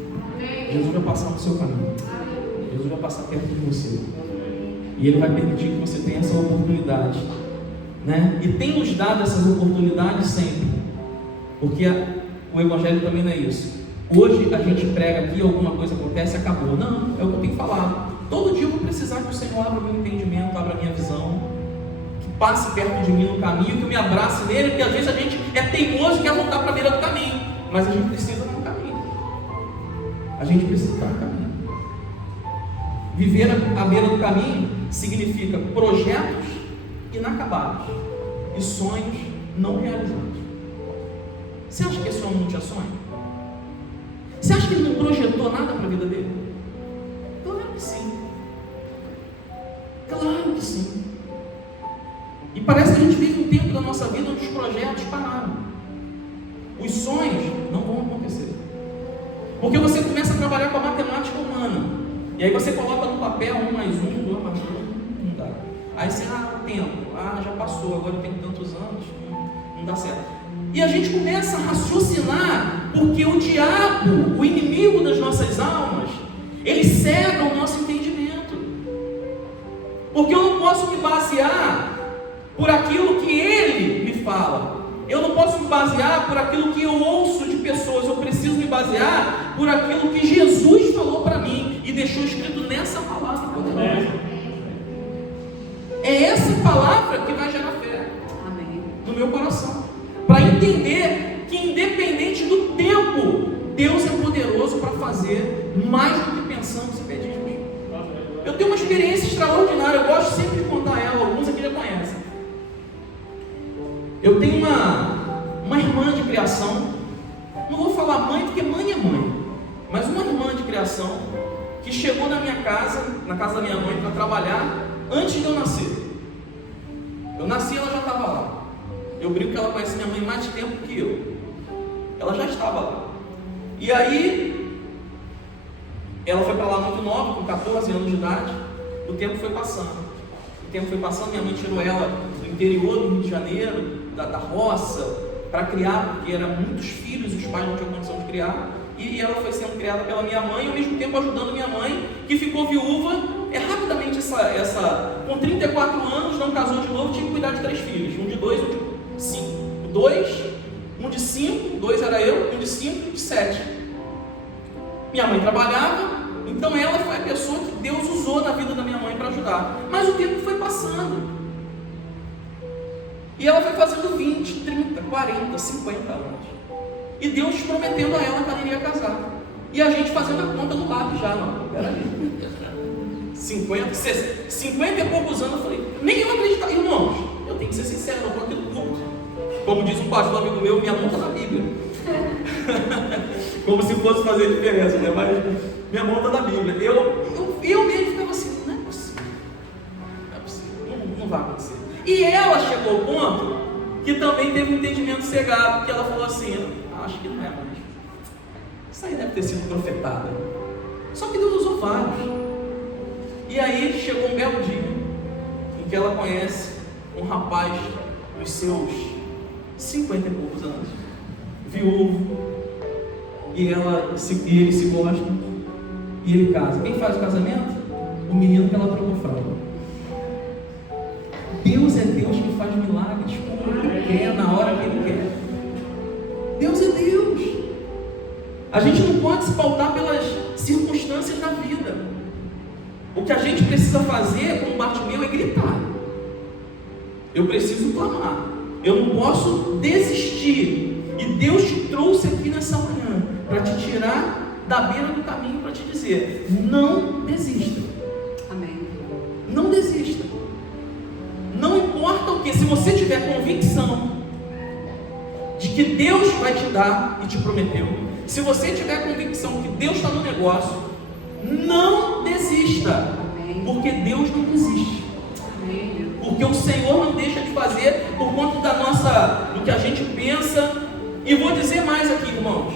Jesus vai passar no seu caminho. Jesus vai passar perto de você. E Ele vai permitir que você tenha essa oportunidade, né? E tem nos dado essas oportunidades sempre, porque o Evangelho também não é isso. Hoje a gente prega aqui, alguma coisa acontece e acabou. Não, é o que eu tenho falado. Todo dia eu vou precisar que o Senhor abra o meu entendimento, abra a minha visão, que passe perto de mim no caminho, que eu me abrace nele, porque às vezes a gente é teimoso e quer voltar para a beira do caminho, mas a gente precisa no caminho. A a gente precisa estar no caminho. Viver à beira do caminho significa projetos inacabados e sonhos não realizados. Você acha que esse homem não tinha sonho? Você acha que ele não projetou nada para a vida dele? Claro que sim. Claro que sim. E parece que a gente vive um tempo da nossa vida onde os projetos pararam. Os sonhos não vão acontecer. Porque você começa a trabalhar com a matemática humana. E aí você coloca no papel 1 mais 1, 2 mais 1, não dá. Aí você, o tempo, já passou, agora eu tenho tantos anos, não dá certo. E a gente começa a raciocinar, porque o diabo, o inimigo das nossas almas, ele cega o nosso entendimento. Porque eu não posso me basear por aquilo que ele me fala. Eu não posso me basear por aquilo que eu ouço de pessoas. Eu preciso me basear por aquilo que Jesus falou para mim e deixou escrito nessa palavra. É essa palavra que vai gerar fé no meu coração, para entender que independente do tempo, Deus é poderoso para fazer mais do que pensamos e pedimos. Eu tenho uma experiência extraordinária, eu gosto sempre de contar ela, alguns aqui já conhecem. Eu tenho uma irmã de criação, não vou falar mãe porque mãe é mãe, mas uma irmã de criação que chegou na minha casa, na casa da minha mãe, para trabalhar antes de eu nascer. Eu nasci e ela já estava lá. Eu brinco que ela conhece minha mãe mais tempo que eu. Ela já estava lá. E aí, ela foi para lá muito nova, com 14 anos de idade. O tempo foi passando. Minha mãe tirou ela do interior do Rio de Janeiro, da roça, para criar, porque eram muitos filhos, os pais não tinham condição de criar. E ela foi sendo criada pela minha mãe, e ao mesmo tempo ajudando minha mãe, que ficou viúva. Rapidamente, com 34 anos, não casou de novo, tinha que cuidar de 3 filhos, um de 2, um de 5. 2, um de 5, 2 era eu, um de 5 e um de 7. Minha mãe trabalhava, então ela foi a pessoa que Deus usou na vida da minha mãe para ajudar. Mas o tempo foi passando. E ela foi fazendo 20, 30, 40, 50 anos. E Deus prometendo a ela que ela iria casar. E a gente fazendo a conta no lápis já, não, peraí. 50, 60, 50 e poucos anos, eu falei, nem eu acreditava. Irmãos, eu tenho que ser sincero, eu estou aqui no culto. Como diz um pastor amigo meu, minha mão está na Bíblia. Como se fosse fazer diferença, né? Mas minha mão está na Bíblia. Eu mesmo ficava assim, não é possível, não vai acontecer. E ela chegou ao ponto que também teve um entendimento cegado, porque ela falou assim, acho que não é mais. Isso aí deve ter sido profetado. Só que Deus usou vários. E aí chegou um belo dia em que ela conhece um rapaz dos seus 50 e poucos anos, viúvo, e eles se gostam, e ele casa. Quem faz o casamento? O menino que ela trocou fralda. Deus é Deus que faz milagres como Ele quer, na hora que Ele quer. Deus é Deus. A gente não pode se pautar pelas circunstâncias da vida. O que a gente precisa fazer, como Bartimeu, é gritar. Eu preciso clamar. Eu não posso desistir. E Deus te trouxe aqui nessa manhã para te tirar da beira do caminho, para te dizer, não desista. Amém. Não desista. Não importa o que, se você tiver convicção de que Deus vai te dar e te prometeu, se você tiver convicção que Deus está no negócio, não desista, porque Deus não desiste, porque o Senhor não deixa de fazer por conta do que a gente pensa. E vou dizer mais aqui, irmãos,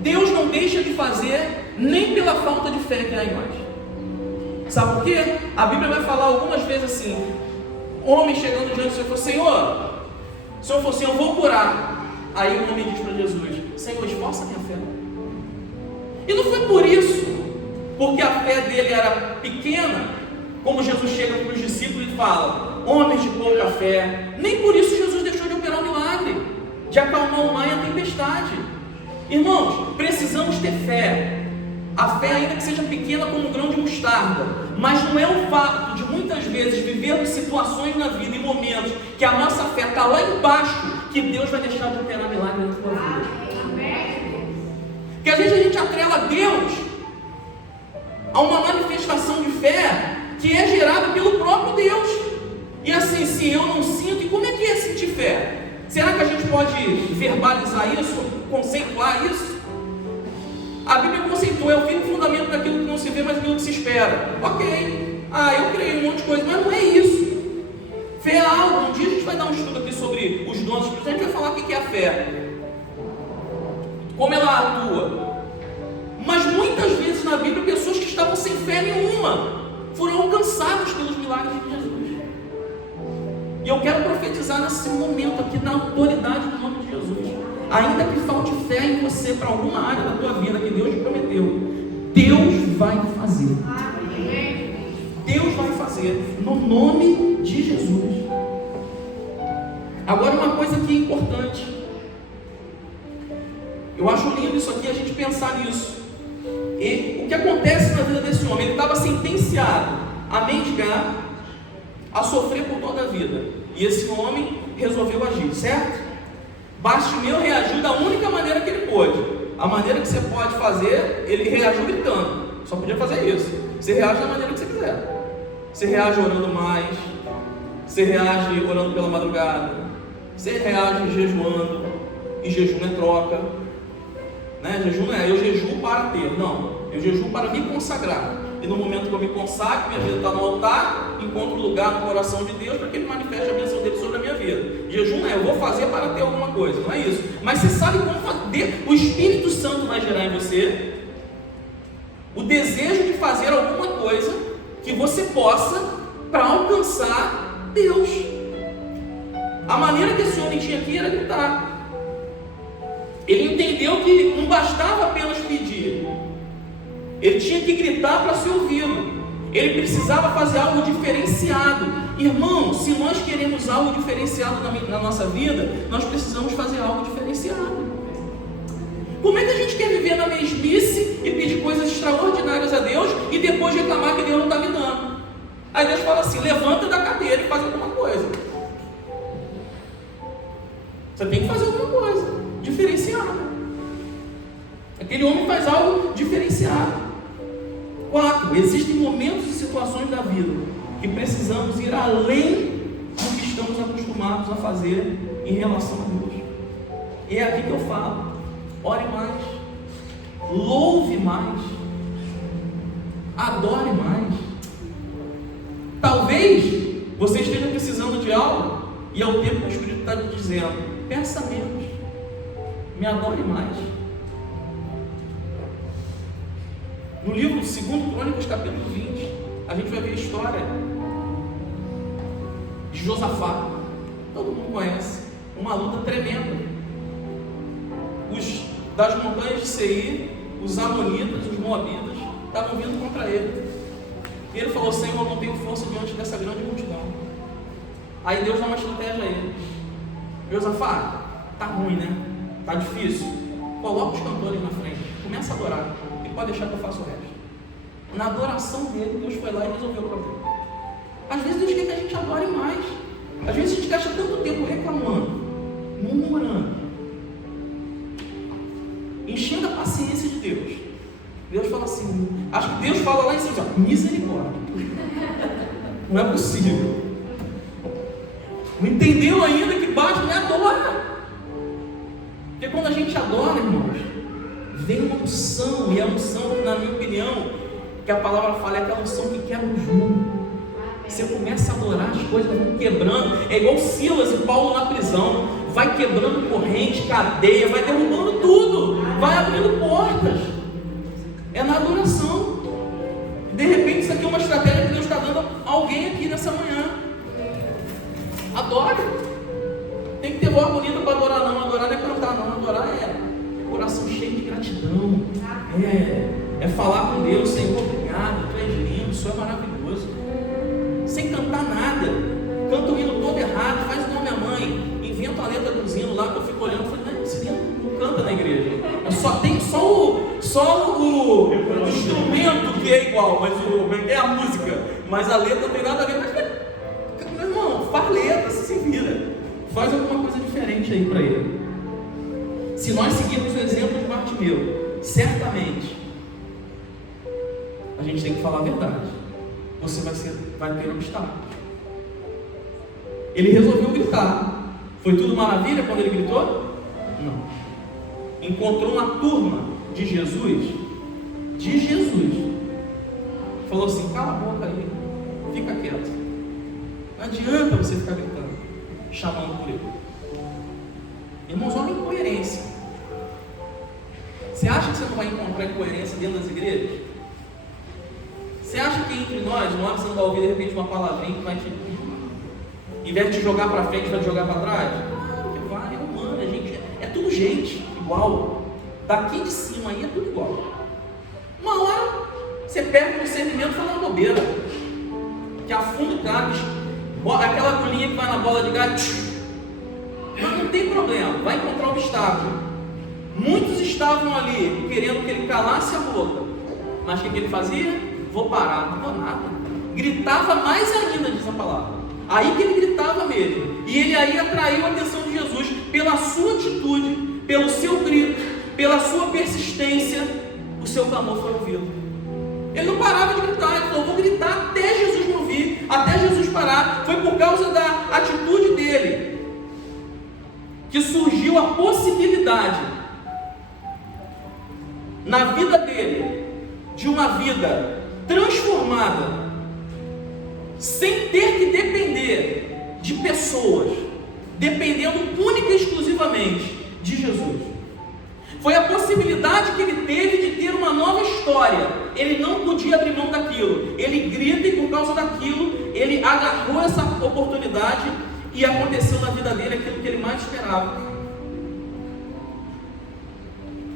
Deus não deixa de fazer nem pela falta de fé que há em nós. Sabe por quê? A Bíblia vai falar algumas vezes assim, homem chegando diante do Senhor, Senhor, o Senhor falou assim, eu vou curar. Aí o homem diz para Jesus, Senhor, esforça a minha fé. E não foi por isso, porque a fé dele era pequena, como Jesus chega para os discípulos e fala, homens de pouca fé. Nem por isso Jesus deixou de operar um milagre, de acalmar o mar e a tempestade. Irmãos, precisamos ter fé. A fé, ainda que seja pequena como um grão de mostarda, mas não é o fato de muitas vezes vivermos situações na vida e momentos que a nossa fé está lá embaixo, que Deus vai deixar de operar milagre na tua vida. Porque às vezes a gente atrela Deus a uma manifestação de fé que é gerada pelo próprio Deus. E assim, se eu não sinto, e como é que é sentir fé? Será que a gente pode verbalizar isso, conceituar isso? A Bíblia conceitua, é o fim fundamento daquilo que não se vê, mas daquilo que se espera. Ok, eu creio em um monte de coisa, mas não é isso. Fé é algo. Um dia a gente vai dar um estudo aqui sobre os dons espirituais, a gente vai falar o que é a fé, como ela atua. Mas muitas vezes na Bíblia, pessoas que estavam sem fé nenhuma foram alcançadas pelos milagres de Jesus. E eu quero profetizar nesse momento aqui, na autoridade do nome de Jesus. Ainda que falte fé em você para alguma área da tua vida que Deus te prometeu, Deus vai fazer. Deus vai fazer, no nome de Jesus. Agora, uma coisa que é importante. Eu acho lindo isso aqui, a gente pensar nisso. E o que acontece na vida desse homem? Ele estava sentenciado a mendigar, a sofrer por toda a vida. E esse homem resolveu agir, certo? Bartimeu reagiu da única maneira que ele pôde. A maneira que você pode fazer, ele reagiu gritando. Só podia fazer isso. Você reage da maneira que você quiser. Você reage orando mais. Você reage orando pela madrugada. Você reage jejuando. E jejum é troca. Né? Jejum não é eu jejuo para ter. Não. Eu jejuo para me consagrar. E no momento que eu me consagro, minha vida está no altar, encontro lugar no coração de Deus para que Ele manifeste a bênção dele sobre a minha vida. Jejum não é eu vou fazer para ter alguma coisa, não é isso. Mas você sabe como fazer? O Espírito Santo vai gerar em você o desejo de fazer alguma coisa que você possa para alcançar Deus. A maneira que esse homem tinha aqui era gritar. Ele entendeu que não bastava apenas pedir. Ele tinha que gritar para ser ouvido. Ele precisava fazer algo diferenciado. Irmão, se nós queremos algo diferenciado na nossa vida, nós precisamos fazer algo diferenciado. Como é que a gente quer viver na mesmice e pedir coisas extraordinárias a Deus e depois reclamar que Deus não está me dando? Aí Deus fala assim, levanta da cadeira e faz alguma coisa. Você tem que fazer alguma coisa diferenciada. Aquele homem faz algo diferenciado. 4. Existem momentos e situações da vida que precisamos ir além do que estamos acostumados a fazer em relação a Deus. E é aqui que eu falo. Ore mais. Louve mais. Adore mais. Talvez você esteja precisando de algo e é o tempo que o Espírito está te dizendo: peça menos. Me adore mais. No livro 2 Crônicas, capítulo 20, a gente vai ver a história de Josafá. Todo mundo conhece. Uma luta tremenda. Os das montanhas de Seir, os amonitas, os moabitas, estavam vindo contra ele. E ele falou: Senhor, eu não tenho força diante dessa grande multidão. Aí Deus dá uma estratégia a ele: Josafá, tá ruim, né? Tá difícil. Coloca os cantores na frente, começa a adorar. Pode deixar que eu faça o resto. Na adoração dele, Deus foi lá e resolveu o problema. Às vezes Deus quer que a gente adore mais. Às vezes a gente gasta tanto tempo reclamando, murmurando, enchendo a paciência de Deus. Deus fala assim, acho que Deus fala lá em cima, misericórdia. Não é possível. Não entendeu ainda que bate, não é adora. Porque quando a gente adora, irmãos, vem uma unção, e a unção, na minha opinião, que a palavra fala, é aquela unção que quebra o jugo. Você começa a adorar, as coisas vão quebrando. É igual Silas e Paulo na prisão. Vai quebrando corrente, cadeia, vai derrubando tudo, vai abrindo portas. É na adoração. De repente isso aqui é uma estratégia que Deus está dando a alguém aqui nessa manhã. Adore. Tem que ter voz bonita para adorar, não. Adorar não é cantar, não. Adorar é coração cheio de gratidão, é falar com Deus: Senhor, obrigado, Tu és lindo, o Senhor é maravilhoso, sem cantar nada, canta o hino todo errado, faz igual minha mãe, inventa a letra dos hinos lá, que eu fico olhando e falo: esse hino não canta na igreja, tem só o instrumento que é igual, mas é a música, mas a letra não tem nada a ver. Mas, meu irmão, faz letra, se vira, faz alguma coisa diferente aí para ele. Se nós seguirmos o exemplo de Bartimeu, certamente, a gente tem que falar a verdade. Você vai ter obstáculos. Ele resolveu gritar. Foi tudo maravilha quando ele gritou? Não. Encontrou uma turma de Jesus. Falou assim: cala a boca aí, fica quieto. Não adianta você ficar gritando, chamando por ele. Irmãos, olha a incoerência. Você acha que você não vai encontrar incoerência dentro das igrejas? Você acha que entre nós, uma hora você não vai ouvir de repente uma palavrinha que vai te, em vez de te jogar para frente, vai te jogar para trás? Porque vai, é humano, é tudo gente igual. Daqui de cima aí é tudo igual. Uma hora você pega o discernimento e fala uma bobeira, que afunda o cara, aquela agulhinha que vai na bola de gás. Mas não tem problema, vai encontrar obstáculo. Muitos estavam ali querendo que ele calasse a boca, mas o que ele fazia? Vou parar, não vou nada. Gritava mais ainda, diz a palavra. Aí que ele gritava mesmo. E ele aí atraiu a atenção de Jesus pela sua atitude, pelo seu grito, pela sua persistência. O seu clamor foi ouvido. Ele não parava de gritar, ele falou: vou gritar até Jesus me ouvir, até Jesus parar. Foi por causa da atitude dele que surgiu a possibilidade na vida dele de uma vida transformada, sem ter que depender de pessoas, dependendo única e exclusivamente de Jesus. Foi a possibilidade que ele teve de ter uma nova história. Ele não podia abrir mão daquilo. Ele grita e por causa daquilo, ele agarrou essa oportunidade e aconteceu na vida dele aquilo que ele mais esperava.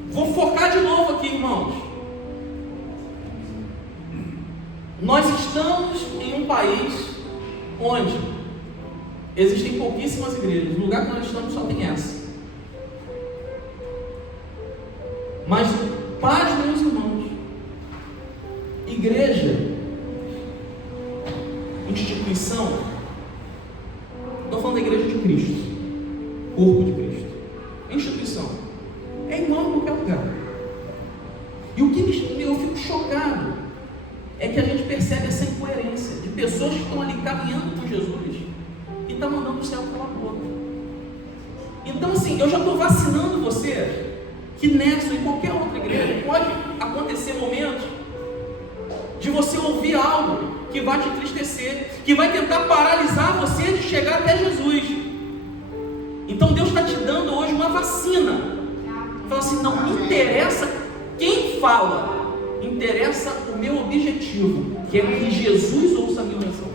Vou focar de novo aqui, irmãos. Nós estamos em um país onde existem pouquíssimas igrejas. No lugar que nós estamos só tem essa. Mas, paz, meus irmãos, igreja, instituição, estou falando da igreja de Cristo, corpo de Cristo, instituição, é igual em qualquer lugar. E o que eu fico chocado é que a gente percebe essa incoerência de pessoas que estão ali caminhando com Jesus e estão mandando o céu pela boca. Então, assim, eu já estou vacinando você que nessa e qualquer outra igreja pode acontecer momentos de você ouvir algo que vai te entristecer, que vai tentar paralisar você de chegar até Jesus. Então Deus está te dando hoje uma vacina. Fala assim: não me interessa quem fala, interessa o meu objetivo, que é que Jesus ouça a minha oração.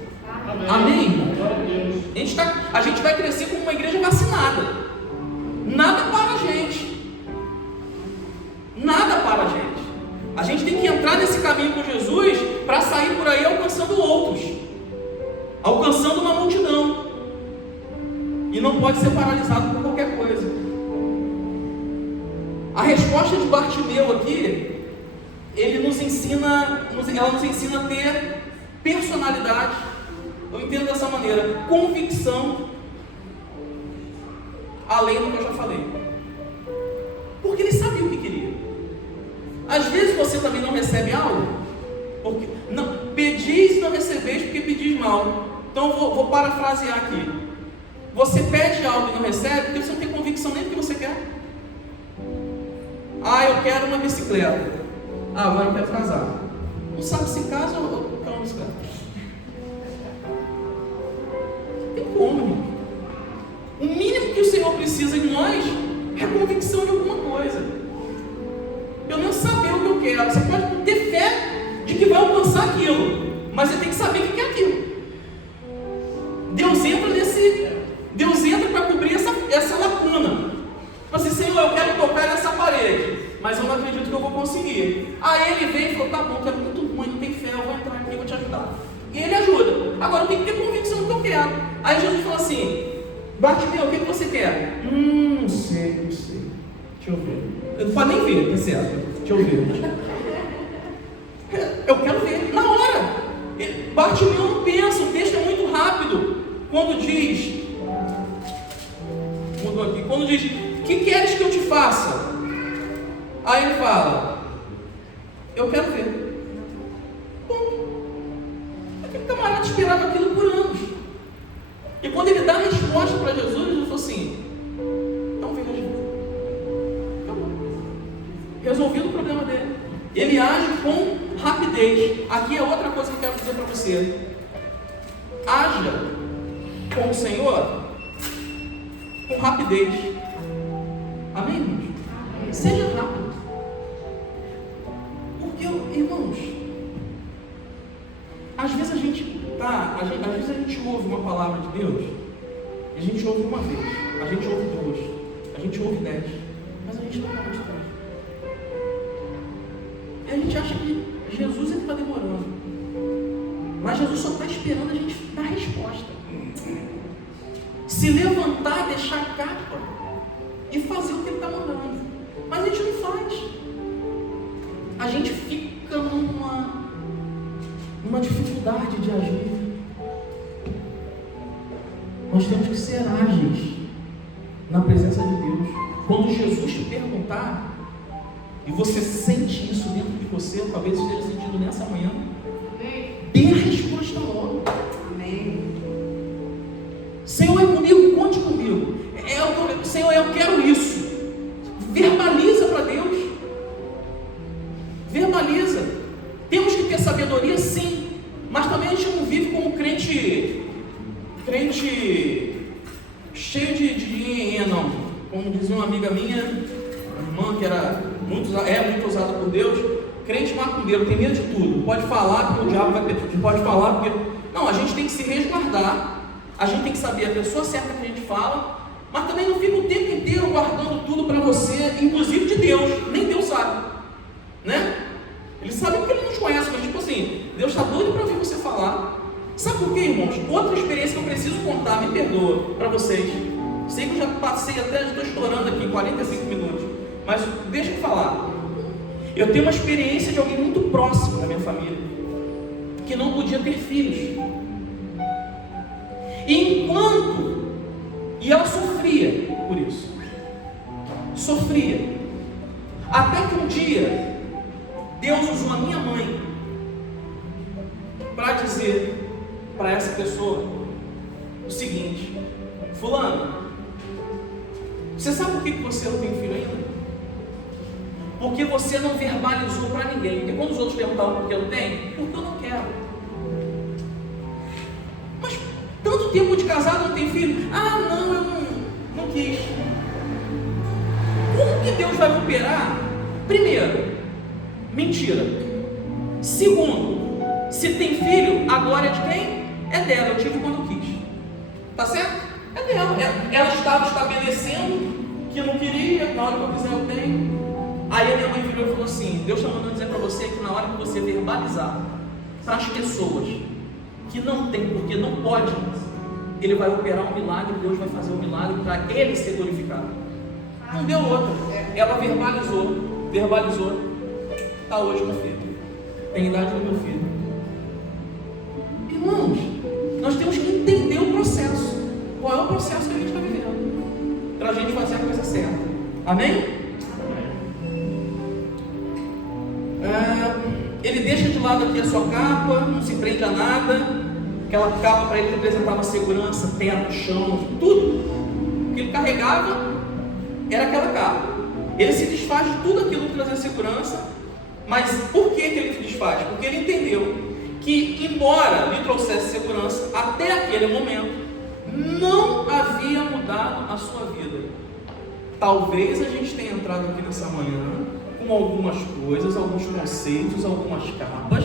Amém? A gente vai crescer como uma igreja vacinada. Nada para a gente. Nada para a gente. A gente tem que entrar nesse caminho com Jesus para sair por aí alcançando outros, alcançando uma multidão, e não pode ser paralisado por qualquer coisa. A resposta de Bartimeu aqui, ela nos ensina a ter personalidade. Eu entendo dessa maneira: convicção, além do que eu já falei, porque ele sabia o que queria. Às vezes você também não recebe algo, porque não, pedis e não recebeis porque pedis mal. Então vou parafrasear aqui: você pede algo e não recebe porque você não tem convicção nem do que você quer. Eu quero uma bicicleta. Agora eu quero casar. Não sabe se casa ou quer uma bicicleta. Não tem como, irmão. O mínimo que o Senhor precisa em nós é convicção de alguma coisa. Eu não saber o que eu quero. Você pode ter fé de que vai alcançar aquilo, mas você tem que saber o que é aquilo. Deus entra para cobrir essa lacuna. Assim: Senhor, eu quero tocar nessa parede, mas eu não acredito que eu vou conseguir. Aí ele vem e falou: tá bom, tu é muito ruim, não tem fé, eu vou entrar aqui, eu vou te ajudar. E ele ajuda. Agora eu tenho que ter convicção do que eu quero. Aí Jesus falou assim: Bartimeu, o que você quer? Não sei. Deixa eu ver. Não pode nem ver, tá certo? Deixa eu ver. Eu quero ver, na hora. Bartimeu não pensa, o texto é muito rápido. Quando diz, mudou aqui, quando diz: que queres que eu te faça? Aí ele fala: eu quero ver. Ponto. Aquele camarada esperava aquilo por anos. E quando ele dá a resposta para Jesus, ele falou assim: então veja Jesus. Acabou. Resolvido o problema dele. Ele age com rapidez. Aqui é outra coisa que eu quero dizer para você. Haja com o Senhor com rapidez. Amém, irmãos? Seja rápido. Porque, irmãos, às vezes a gente ouve uma palavra de Deus, e a gente ouve uma vez, a gente ouve duas, a gente ouve 10, mas a gente não acaba de trás. E a gente acha que Jesus é que está demorando, mas Jesus só está esperando a gente dar resposta. Se levantar, deixar a capa e fazer o que ele está mandando. Mas a gente não faz. A gente fica numa dificuldade de agir. Nós temos que ser ágeis na presença de Deus. Quando Jesus te perguntar, e você sente isso dentro de você, talvez esteja sentindo nessa manhã, dê a resposta logo. Amém. Senhor, é comigo, conte comigo. Senhor, eu quero isso. Verbaliza para Deus. Verbaliza. Temos que ter sabedoria, sim, mas também a gente não vive como crente cheio de não. Como dizia uma amiga minha, irmã que era muito usada por Deus, crente macumbeiro, tem medo de tudo. Pode falar porque o diabo vai pedir, pode falar porque... Não, a gente tem que se resguardar, a gente tem que saber a pessoa certa que a gente fala, mas também não fica o tempo inteiro guardando tudo para você, inclusive de Deus. Nem Deus sabe, né? Ele sabe porque ele nos conhece, mas tipo assim, Deus está doido para ouvir você falar. Sabe por quê, irmãos? Outra experiência que eu preciso contar, me perdoa, para vocês. Sei que eu já passei até, já estou estourando aqui, 45 minutos, mas deixa eu falar. Eu tenho uma experiência de alguém muito próximo da minha família, que não podia ter filhos. E ela sofria por isso. Sofria. Até que um dia, Deus usou a minha mãe para dizer para essa pessoa o seguinte: fulano, você sabe por que você não tem filho ainda? Porque você não verbalizou para ninguém. Porque quando os outros perguntavam por que eu tenho, porque eu não quero. Mas tanto tempo de casado não tem filho? Ah, não, eu não quis. Como que Deus vai me operar? Primeiro, mentira. Segundo, se tem filho, a glória é de quem? É dela, eu tive quando quis. Tá certo? É dela. Ela estava estabelecendo que não queria, na hora que eu quiser eu tenho. Aí a minha mãe virou e falou assim: Deus está mandando dizer para você que na hora que você verbalizar para as pessoas que não tem, porque não pode, Ele vai operar um milagre, Deus vai fazer um milagre para Ele ser glorificado. Não deu outra. Ela verbalizou, está hoje com filho. Tem a idade do meu filho. Irmãos, nós temos que entender o processo. Qual é o processo que a gente está vivendo, para a gente fazer a coisa certa. Amém? Ele deixa de lado aqui a sua capa, não se prende a nada. Aquela capa para ele representava segurança, teto, chão, tudo. O que ele carregava era aquela capa. Ele se desfaz de tudo aquilo que trazia segurança. Mas por que ele se desfaz? Porque ele entendeu que, embora lhe trouxesse segurança, até aquele momento não havia mudado a sua vida. Talvez a gente tenha entrado aqui nessa manhã com algumas coisas, alguns conceitos, algumas capas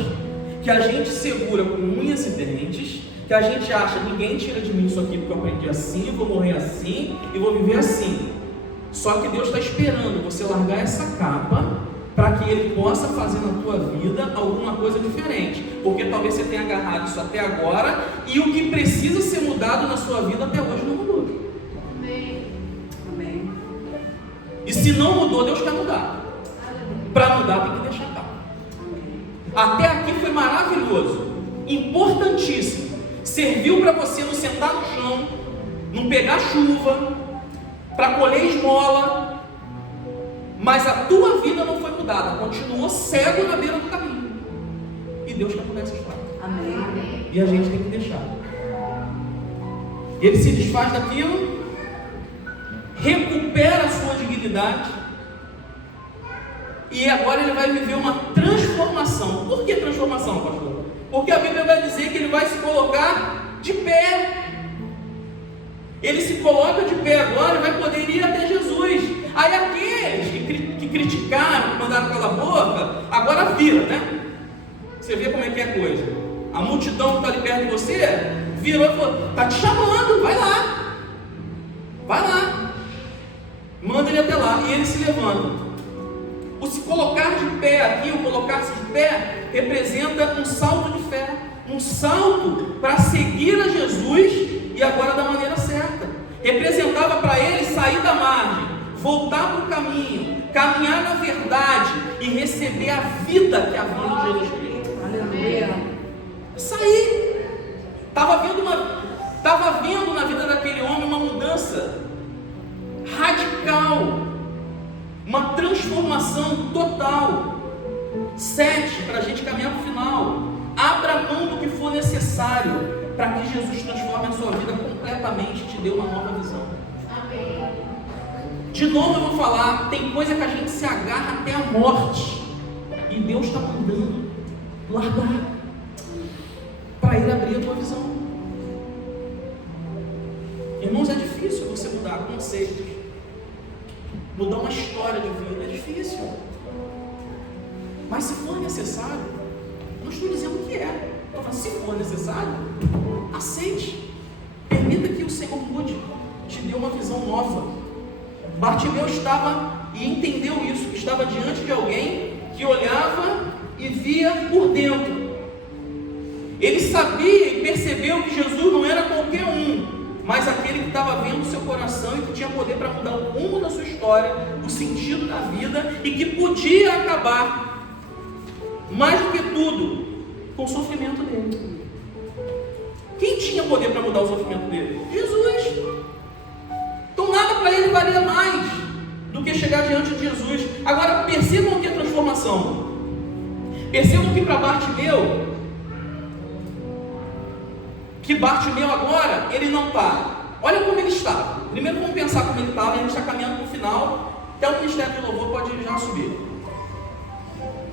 que a gente segura com unhas e dentes, que a gente acha: ninguém tira de mim isso aqui porque eu aprendi assim, vou morrer assim e vou viver assim. Só que Deus está esperando você largar essa capa para que Ele possa fazer na tua vida alguma coisa diferente, porque talvez você tenha agarrado isso até agora e o que precisa ser mudado na sua vida até hoje não mudou. Amém. Amém. E se não mudou, Deus quer mudar. Para mudar tem que deixar a capa. Até aqui foi maravilhoso, importantíssimo, serviu para você não sentar no chão, não pegar chuva, para colher esmola. mas a tua vida não foi mudada, continuou cego na beira do caminho. E Deus quer mudar essa história. Amém. E a gente tem que deixar. Ele se desfaz daquilo, recupera a sua dignidade, e agora ele vai viver uma transformação. Por que transformação, pastor? Porque a Bíblia vai dizer que ele vai se colocar de pé. Ele se coloca de pé agora e vai poder ir até Jesus. Aí aqueles que criticaram, que mandaram calar a boca, agora vira, né? Você vê como é que é a coisa. A multidão que está ali perto de você virou e falou: está te chamando, vai lá. Vai lá. Manda ele até lá. E ele se levanta. O se colocar de pé aqui, o colocar-se de pé, representa um salto de fé. Um salto para seguir a Jesus, e agora da maneira certa. Representava para ele sair da margem, voltar para o caminho, caminhar na verdade e receber a vida que havia em Jesus Cristo. Aleluia. Sair. Estava vendo na vida daquele homem uma mudança radical, uma transformação total. 7, para a gente caminhar para o final. Abra mão do que for necessário para que Jesus transforme a sua vida completamente e te dê uma nova visão. Amém. De novo eu vou falar, tem coisa que a gente se agarra até a morte, e Deus está mandando largar para Ele abrir a tua visão. Irmãos, é difícil você mudar conceitos, mudar uma história de vida, é difícil. Mas se for necessário, não estou dizendo que é, estou falando, se for necessário, aceite, permita que o Senhor mude, te dê uma visão nova. Bartimeu estava e entendeu isso, que estava diante de alguém que olhava e via por dentro. Ele sabia e percebeu que Jesus não era qualquer um, mas aquele que estava vendo o seu coração e que tinha poder para mudar o rumo da sua história, o sentido da vida, e que podia acabar, mais do que tudo, com o sofrimento dele. Quem tinha poder para mudar o sofrimento dele? Jesus. Então nada para ele valia mais do que chegar diante de Jesus. Agora percebam que é transformação. Percebam que para Bartimeu agora, ele não está. Olha como ele está. Primeiro vamos pensar como ele estava, a gente está caminhando para o final, até o ministério de louvor pode já subir.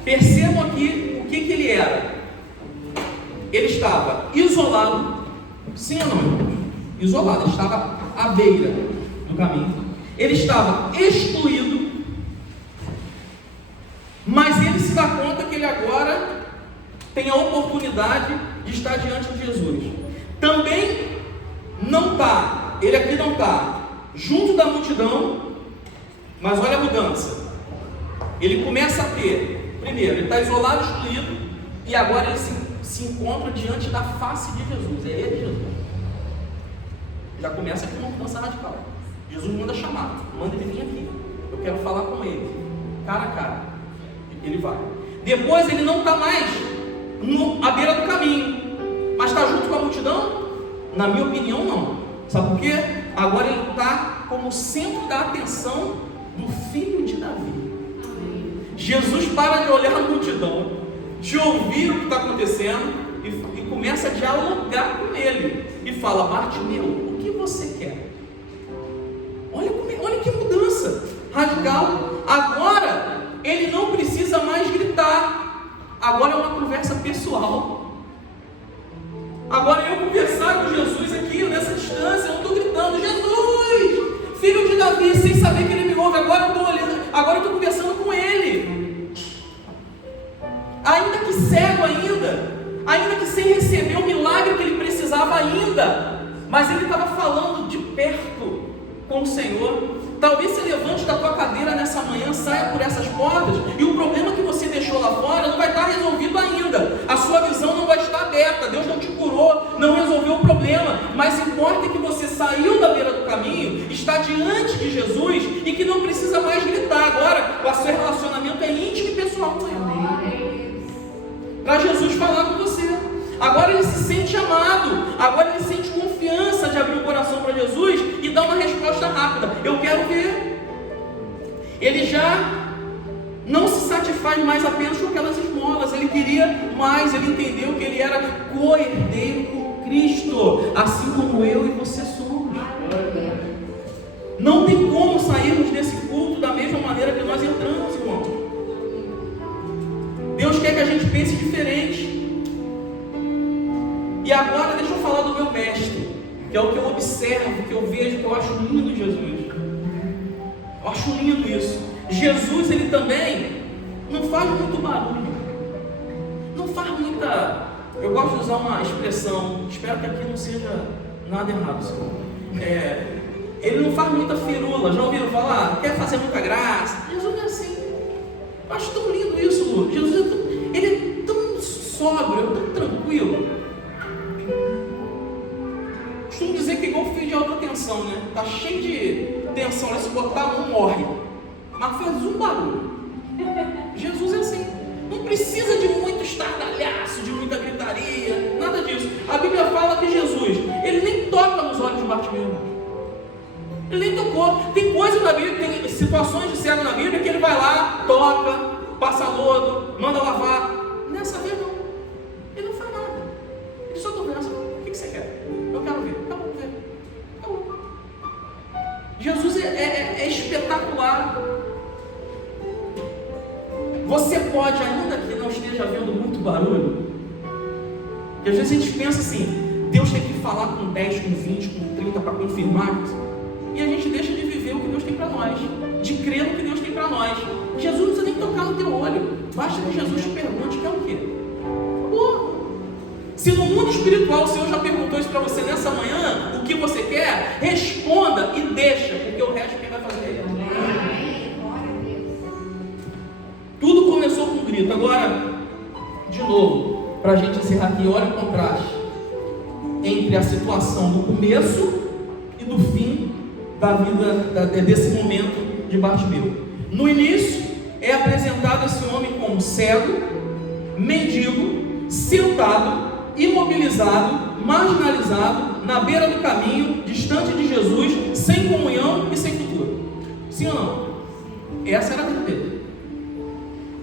Percebam aqui o que ele era. Ele estava isolado, sim ou não, irmãos? Isolado, ele estava à beira do caminho. Ele estava excluído, mas ele se dá conta que ele agora tem a oportunidade de estar diante de Jesus. Também não está, ele aqui não está junto da multidão, mas olha a mudança. Ele começa a ter, primeiro, ele está isolado, excluído, e agora ele se encontra diante da face de Jesus. Ele é Jesus. Já começa aqui uma mudança radical. Jesus manda chamar, manda ele vir aqui. Eu quero falar com ele, cara a cara. Ele vai. Depois ele não está mais à beira do caminho, mas está junto com a multidão? Na minha opinião, não. Sabe por quê? Agora ele está como centro da atenção do filho de Davi. Jesus para de olhar a multidão, de ouvir o que está acontecendo e começa a dialogar com ele e fala: Bartimeu, o que você quer? Olha que mudança radical. Agora ele não precisa mais gritar, agora é uma conversa pessoal. Agora eu conversar com Jesus aqui nessa distância, eu não estou gritando: Jesus, filho de Davi, sem saber que ele me ouve. Agora eu estou olhando, agora eu estou conversando com ele, ainda que cego ainda que sem receber o milagre que ele precisava ainda, mas ele estava falando de perto com o Senhor. Talvez se levante da tua cadeira nessa manhã, saia por essas portas, e o problema que você deixou lá fora não vai estar resolvido ainda. A sua visão não vai estar aberta. Deus não te curou, não resolveu o problema, mas importa que você saiu da beira do caminho, está diante de Jesus e que não precisa mais gritar. Agora o seu relacionamento é íntimo e pessoal com Ele, para Jesus falar com você. Agora ele se sente amado, agora ele sente confiança de abrir o coração para Jesus e dar uma resposta rápida: eu quero ver. Ele já não se satisfaz mais apenas com aquelas esmolas, ele queria mais, ele entendeu que ele era co-herdeiro com Cristo, assim como eu e você somos. Não tem como sairmos desse culto da mesma maneira que nós entramos, irmão. Deus quer que a gente pense diferente. E agora deixa eu falar do meu mestre, que é o que eu observo, que eu vejo, que eu acho lindo em Jesus. Eu acho lindo isso. Jesus, ele também não faz muito barulho, não faz muita... Eu gosto de usar uma expressão, espero que aqui não seja nada errado, Senhor. Ele não faz muita firula, já ouviram falar? Quer fazer muita graça? Jesus é assim. Eu acho tão lindo isso, Lu. Jesus ele é tão sóbrio, tão tranquilo. Costumo dizer que é igual fio de alta tensão, né? Tá cheio de tensão, se botar a mão morre, mas faz um barulho. Jesus é assim, não precisa de muito estardalhaço, de muita gritaria, nada disso. A Bíblia fala que Jesus, ele nem toca nos olhos de Bartimeu, ele nem tocou. Tem coisas na Bíblia, tem situações de cego na Bíblia que ele vai lá, toca, passa lodo, manda lavar. Nessa vez não, ele não faz nada, ele só conversa. O que você quer? Eu quero ver. Acabou, ver. Acabou. Jesus é espetacular. Você pode, ainda que não esteja vendo muito barulho, porque às vezes a gente pensa assim, Deus tem que falar com 10, com 20, com 30 para confirmar, e a gente deixa de viver o que Deus tem para nós, de crer no que Deus tem para nós. Jesus não precisa nem tocar no teu olho, basta que Jesus te pergunte, quer o quê? Acabou. Se no mundo espiritual o Senhor já perguntou isso para você nessa manhã, o que você quer, responda e deixa, porque o resto quem vai fazer é Ele. Tudo começou com um grito. Agora, de novo, para a gente encerrar aqui, olha o contraste entre a situação do começo e do fim da vida, desse momento de Bartimeu. No início, é apresentado esse homem como cego, mendigo, sentado, imobilizado, marginalizado, na beira do caminho, distante de Jesus, sem comunhão e sem futuro. Sim ou não? Essa era a vida dele.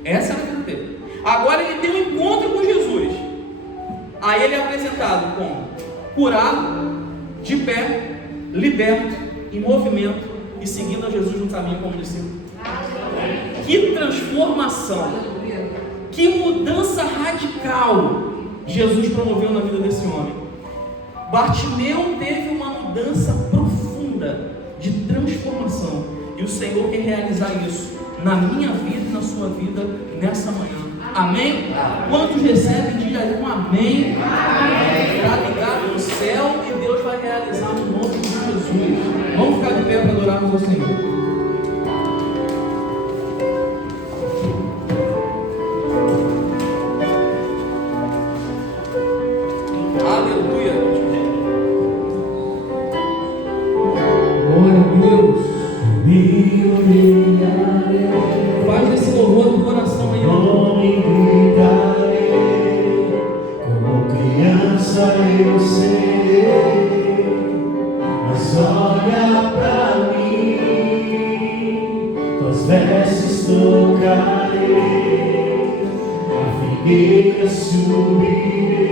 Essa era a vida dele. Agora ele tem um encontro com Jesus. Aí ele é apresentado como curado, de pé, liberto, em movimento e seguindo a Jesus no caminho como discípulo. Que transformação! Que mudança radical Jesus promoveu na vida desse homem. Bartimeu teve uma mudança profunda de transformação. E o Senhor quer realizar isso na minha vida e na sua vida nessa manhã. Amém? Quantos recebem, diga aí um amém. Está ligado no céu e Deus vai realizar no nome de Jesus. Vamos ficar de pé para adorarmos ao Senhor. Faz esse louvor do coração aí. Não me gritarei, como criança eu serei, mas olha pra mim, tuas vestes tocarei, a figueira subirei,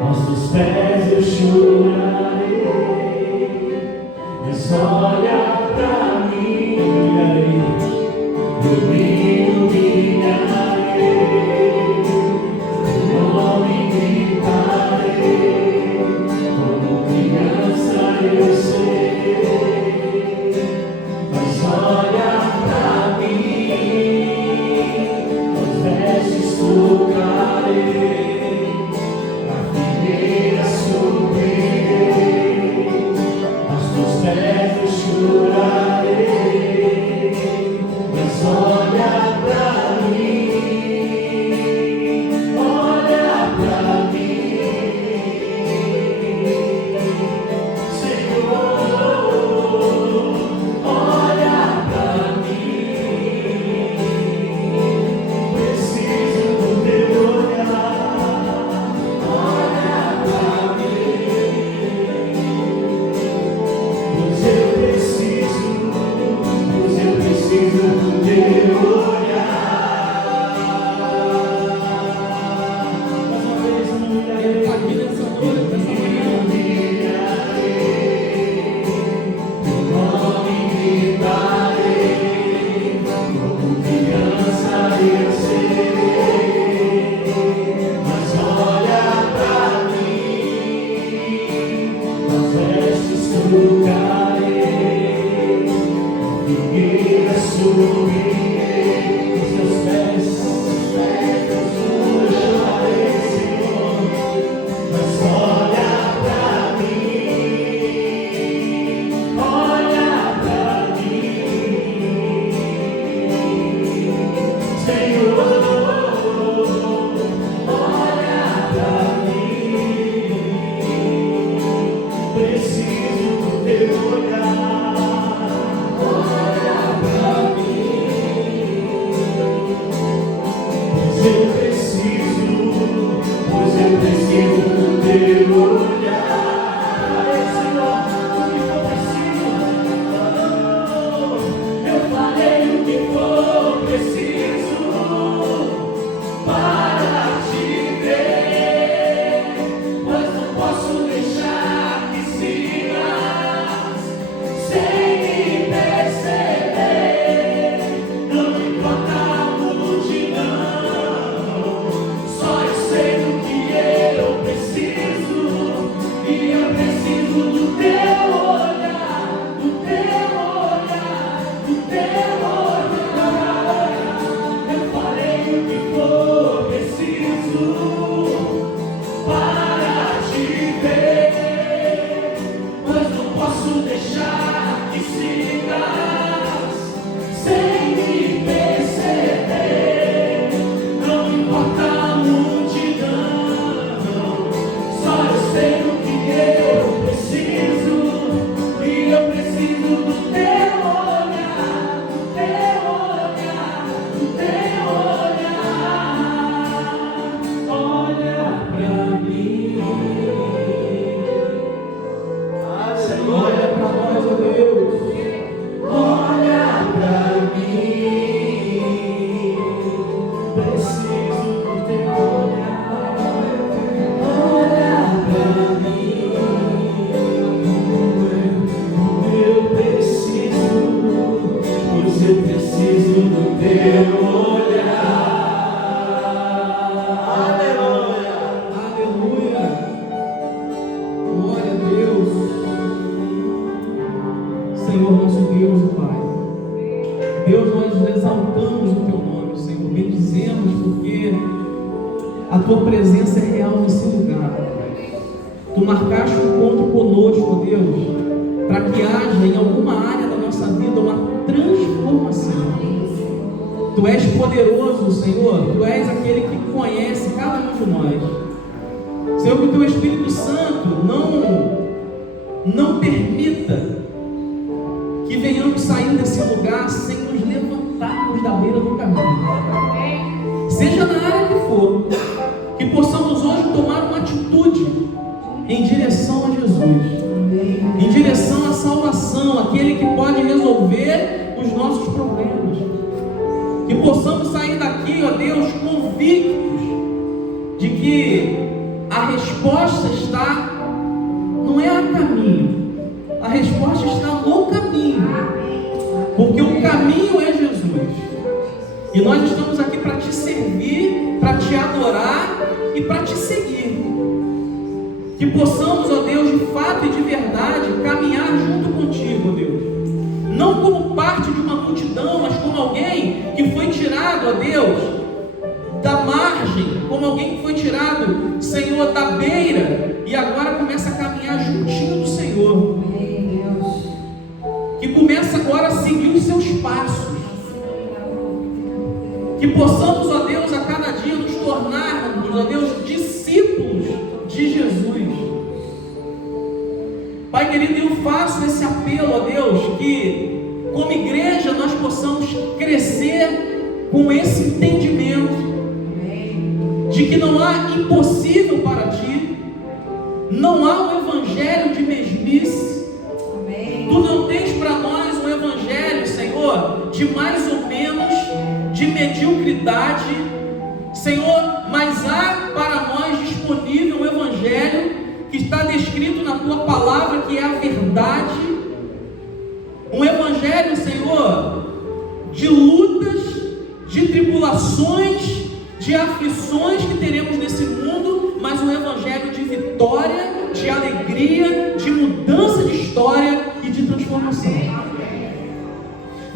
aos teus pés eu chorarei, mas olha pra mim. Eu me iluminarei, não me gritarei, como criança eu serei, mas olha pra mim, os vestes tocarei, a figueira subirei, aos teus pés eu chorarei.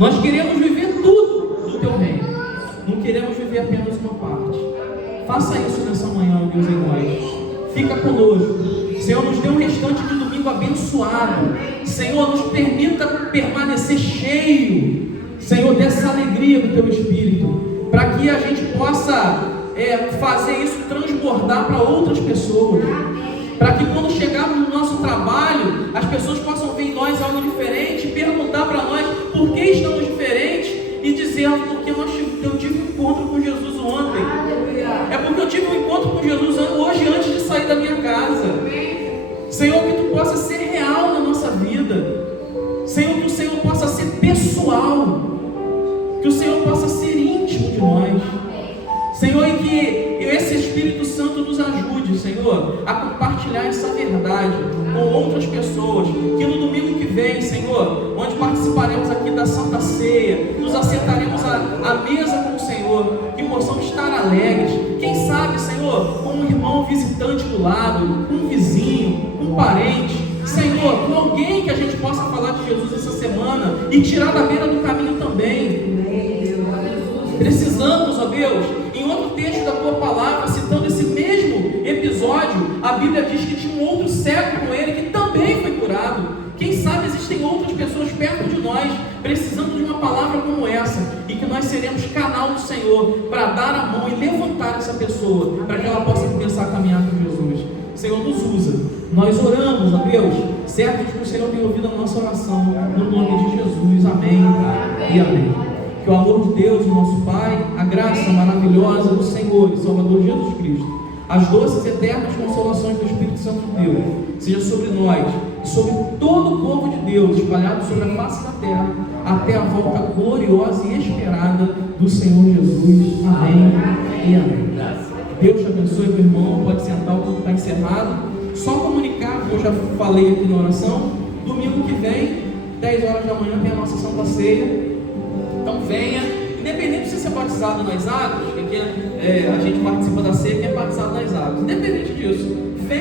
Nós queremos viver tudo do teu reino. Não queremos viver apenas uma parte. Faça isso nessa manhã, ó Deus, em nós. Fica conosco. Senhor, nos dê um restante de domingo abençoado. Senhor, nos permita permanecer cheio, Senhor, dessa alegria do teu Espírito, para que a gente possa fazer isso transbordar para outras pessoas. Para que quando chegarmos no nosso trabalho, as pessoas possam ver em nós algo diferente, perguntar para nós por que estamos diferentes e dizer, porque eu tive um encontro com Jesus ontem. É porque eu tive um encontro com Jesus hoje antes de sair da minha casa. Senhor, que tu possa ser real na nossa vida. Senhor, que o Senhor possa ser pessoal. Que o Senhor possa ser íntimo de nós. Senhor, e que esse Espírito Santo nos ajude, Senhor, a compartilhar essa verdade com outras pessoas. Que no domingo que vem, Senhor, onde participaremos aqui da Santa Ceia, nos assentaremos à mesa com o Senhor, que possamos estar alegres. Quem sabe, Senhor, com um irmão visitante do lado, com um vizinho, com um parente, Senhor, com alguém que a gente possa falar de Jesus essa semana e tirar da beira do caminho também. Precisamos, ó Deus, em outro texto da tua palavra, citando esse mesmo episódio, a Bíblia diz que tinha um outro cego com ele que também foi curado. Quem sabe existem outras pessoas perto de nós precisando de uma palavra como essa, e que nós seremos canal do Senhor para dar a mão e levantar essa pessoa, para que ela possa começar a caminhar com Jesus. Senhor, nos usa. Nós oramos, ó Deus, certo de que o Senhor tem ouvido a nossa oração, no nome de Jesus. Amém e amém. Que o amor de Deus, o nosso Pai, a graça maravilhosa do Senhor e Salvador Jesus Cristo, as doces e eternas consolações do Espírito Santo de Deus, seja sobre nós e sobre todo o povo de Deus, espalhado sobre a face da terra, até a volta gloriosa e esperada do Senhor Jesus. Amém e amém. Deus te abençoe, meu irmão. Pode sentar, o culto está encerrado. Só comunicar, que eu já falei aqui na oração, domingo que vem, 10 horas da manhã, tem a nossa Santa Ceia. Então venha, independente de você ser batizado nas águas, porque a gente participa da ceia, quem é batizado nas águas, independente disso, venha.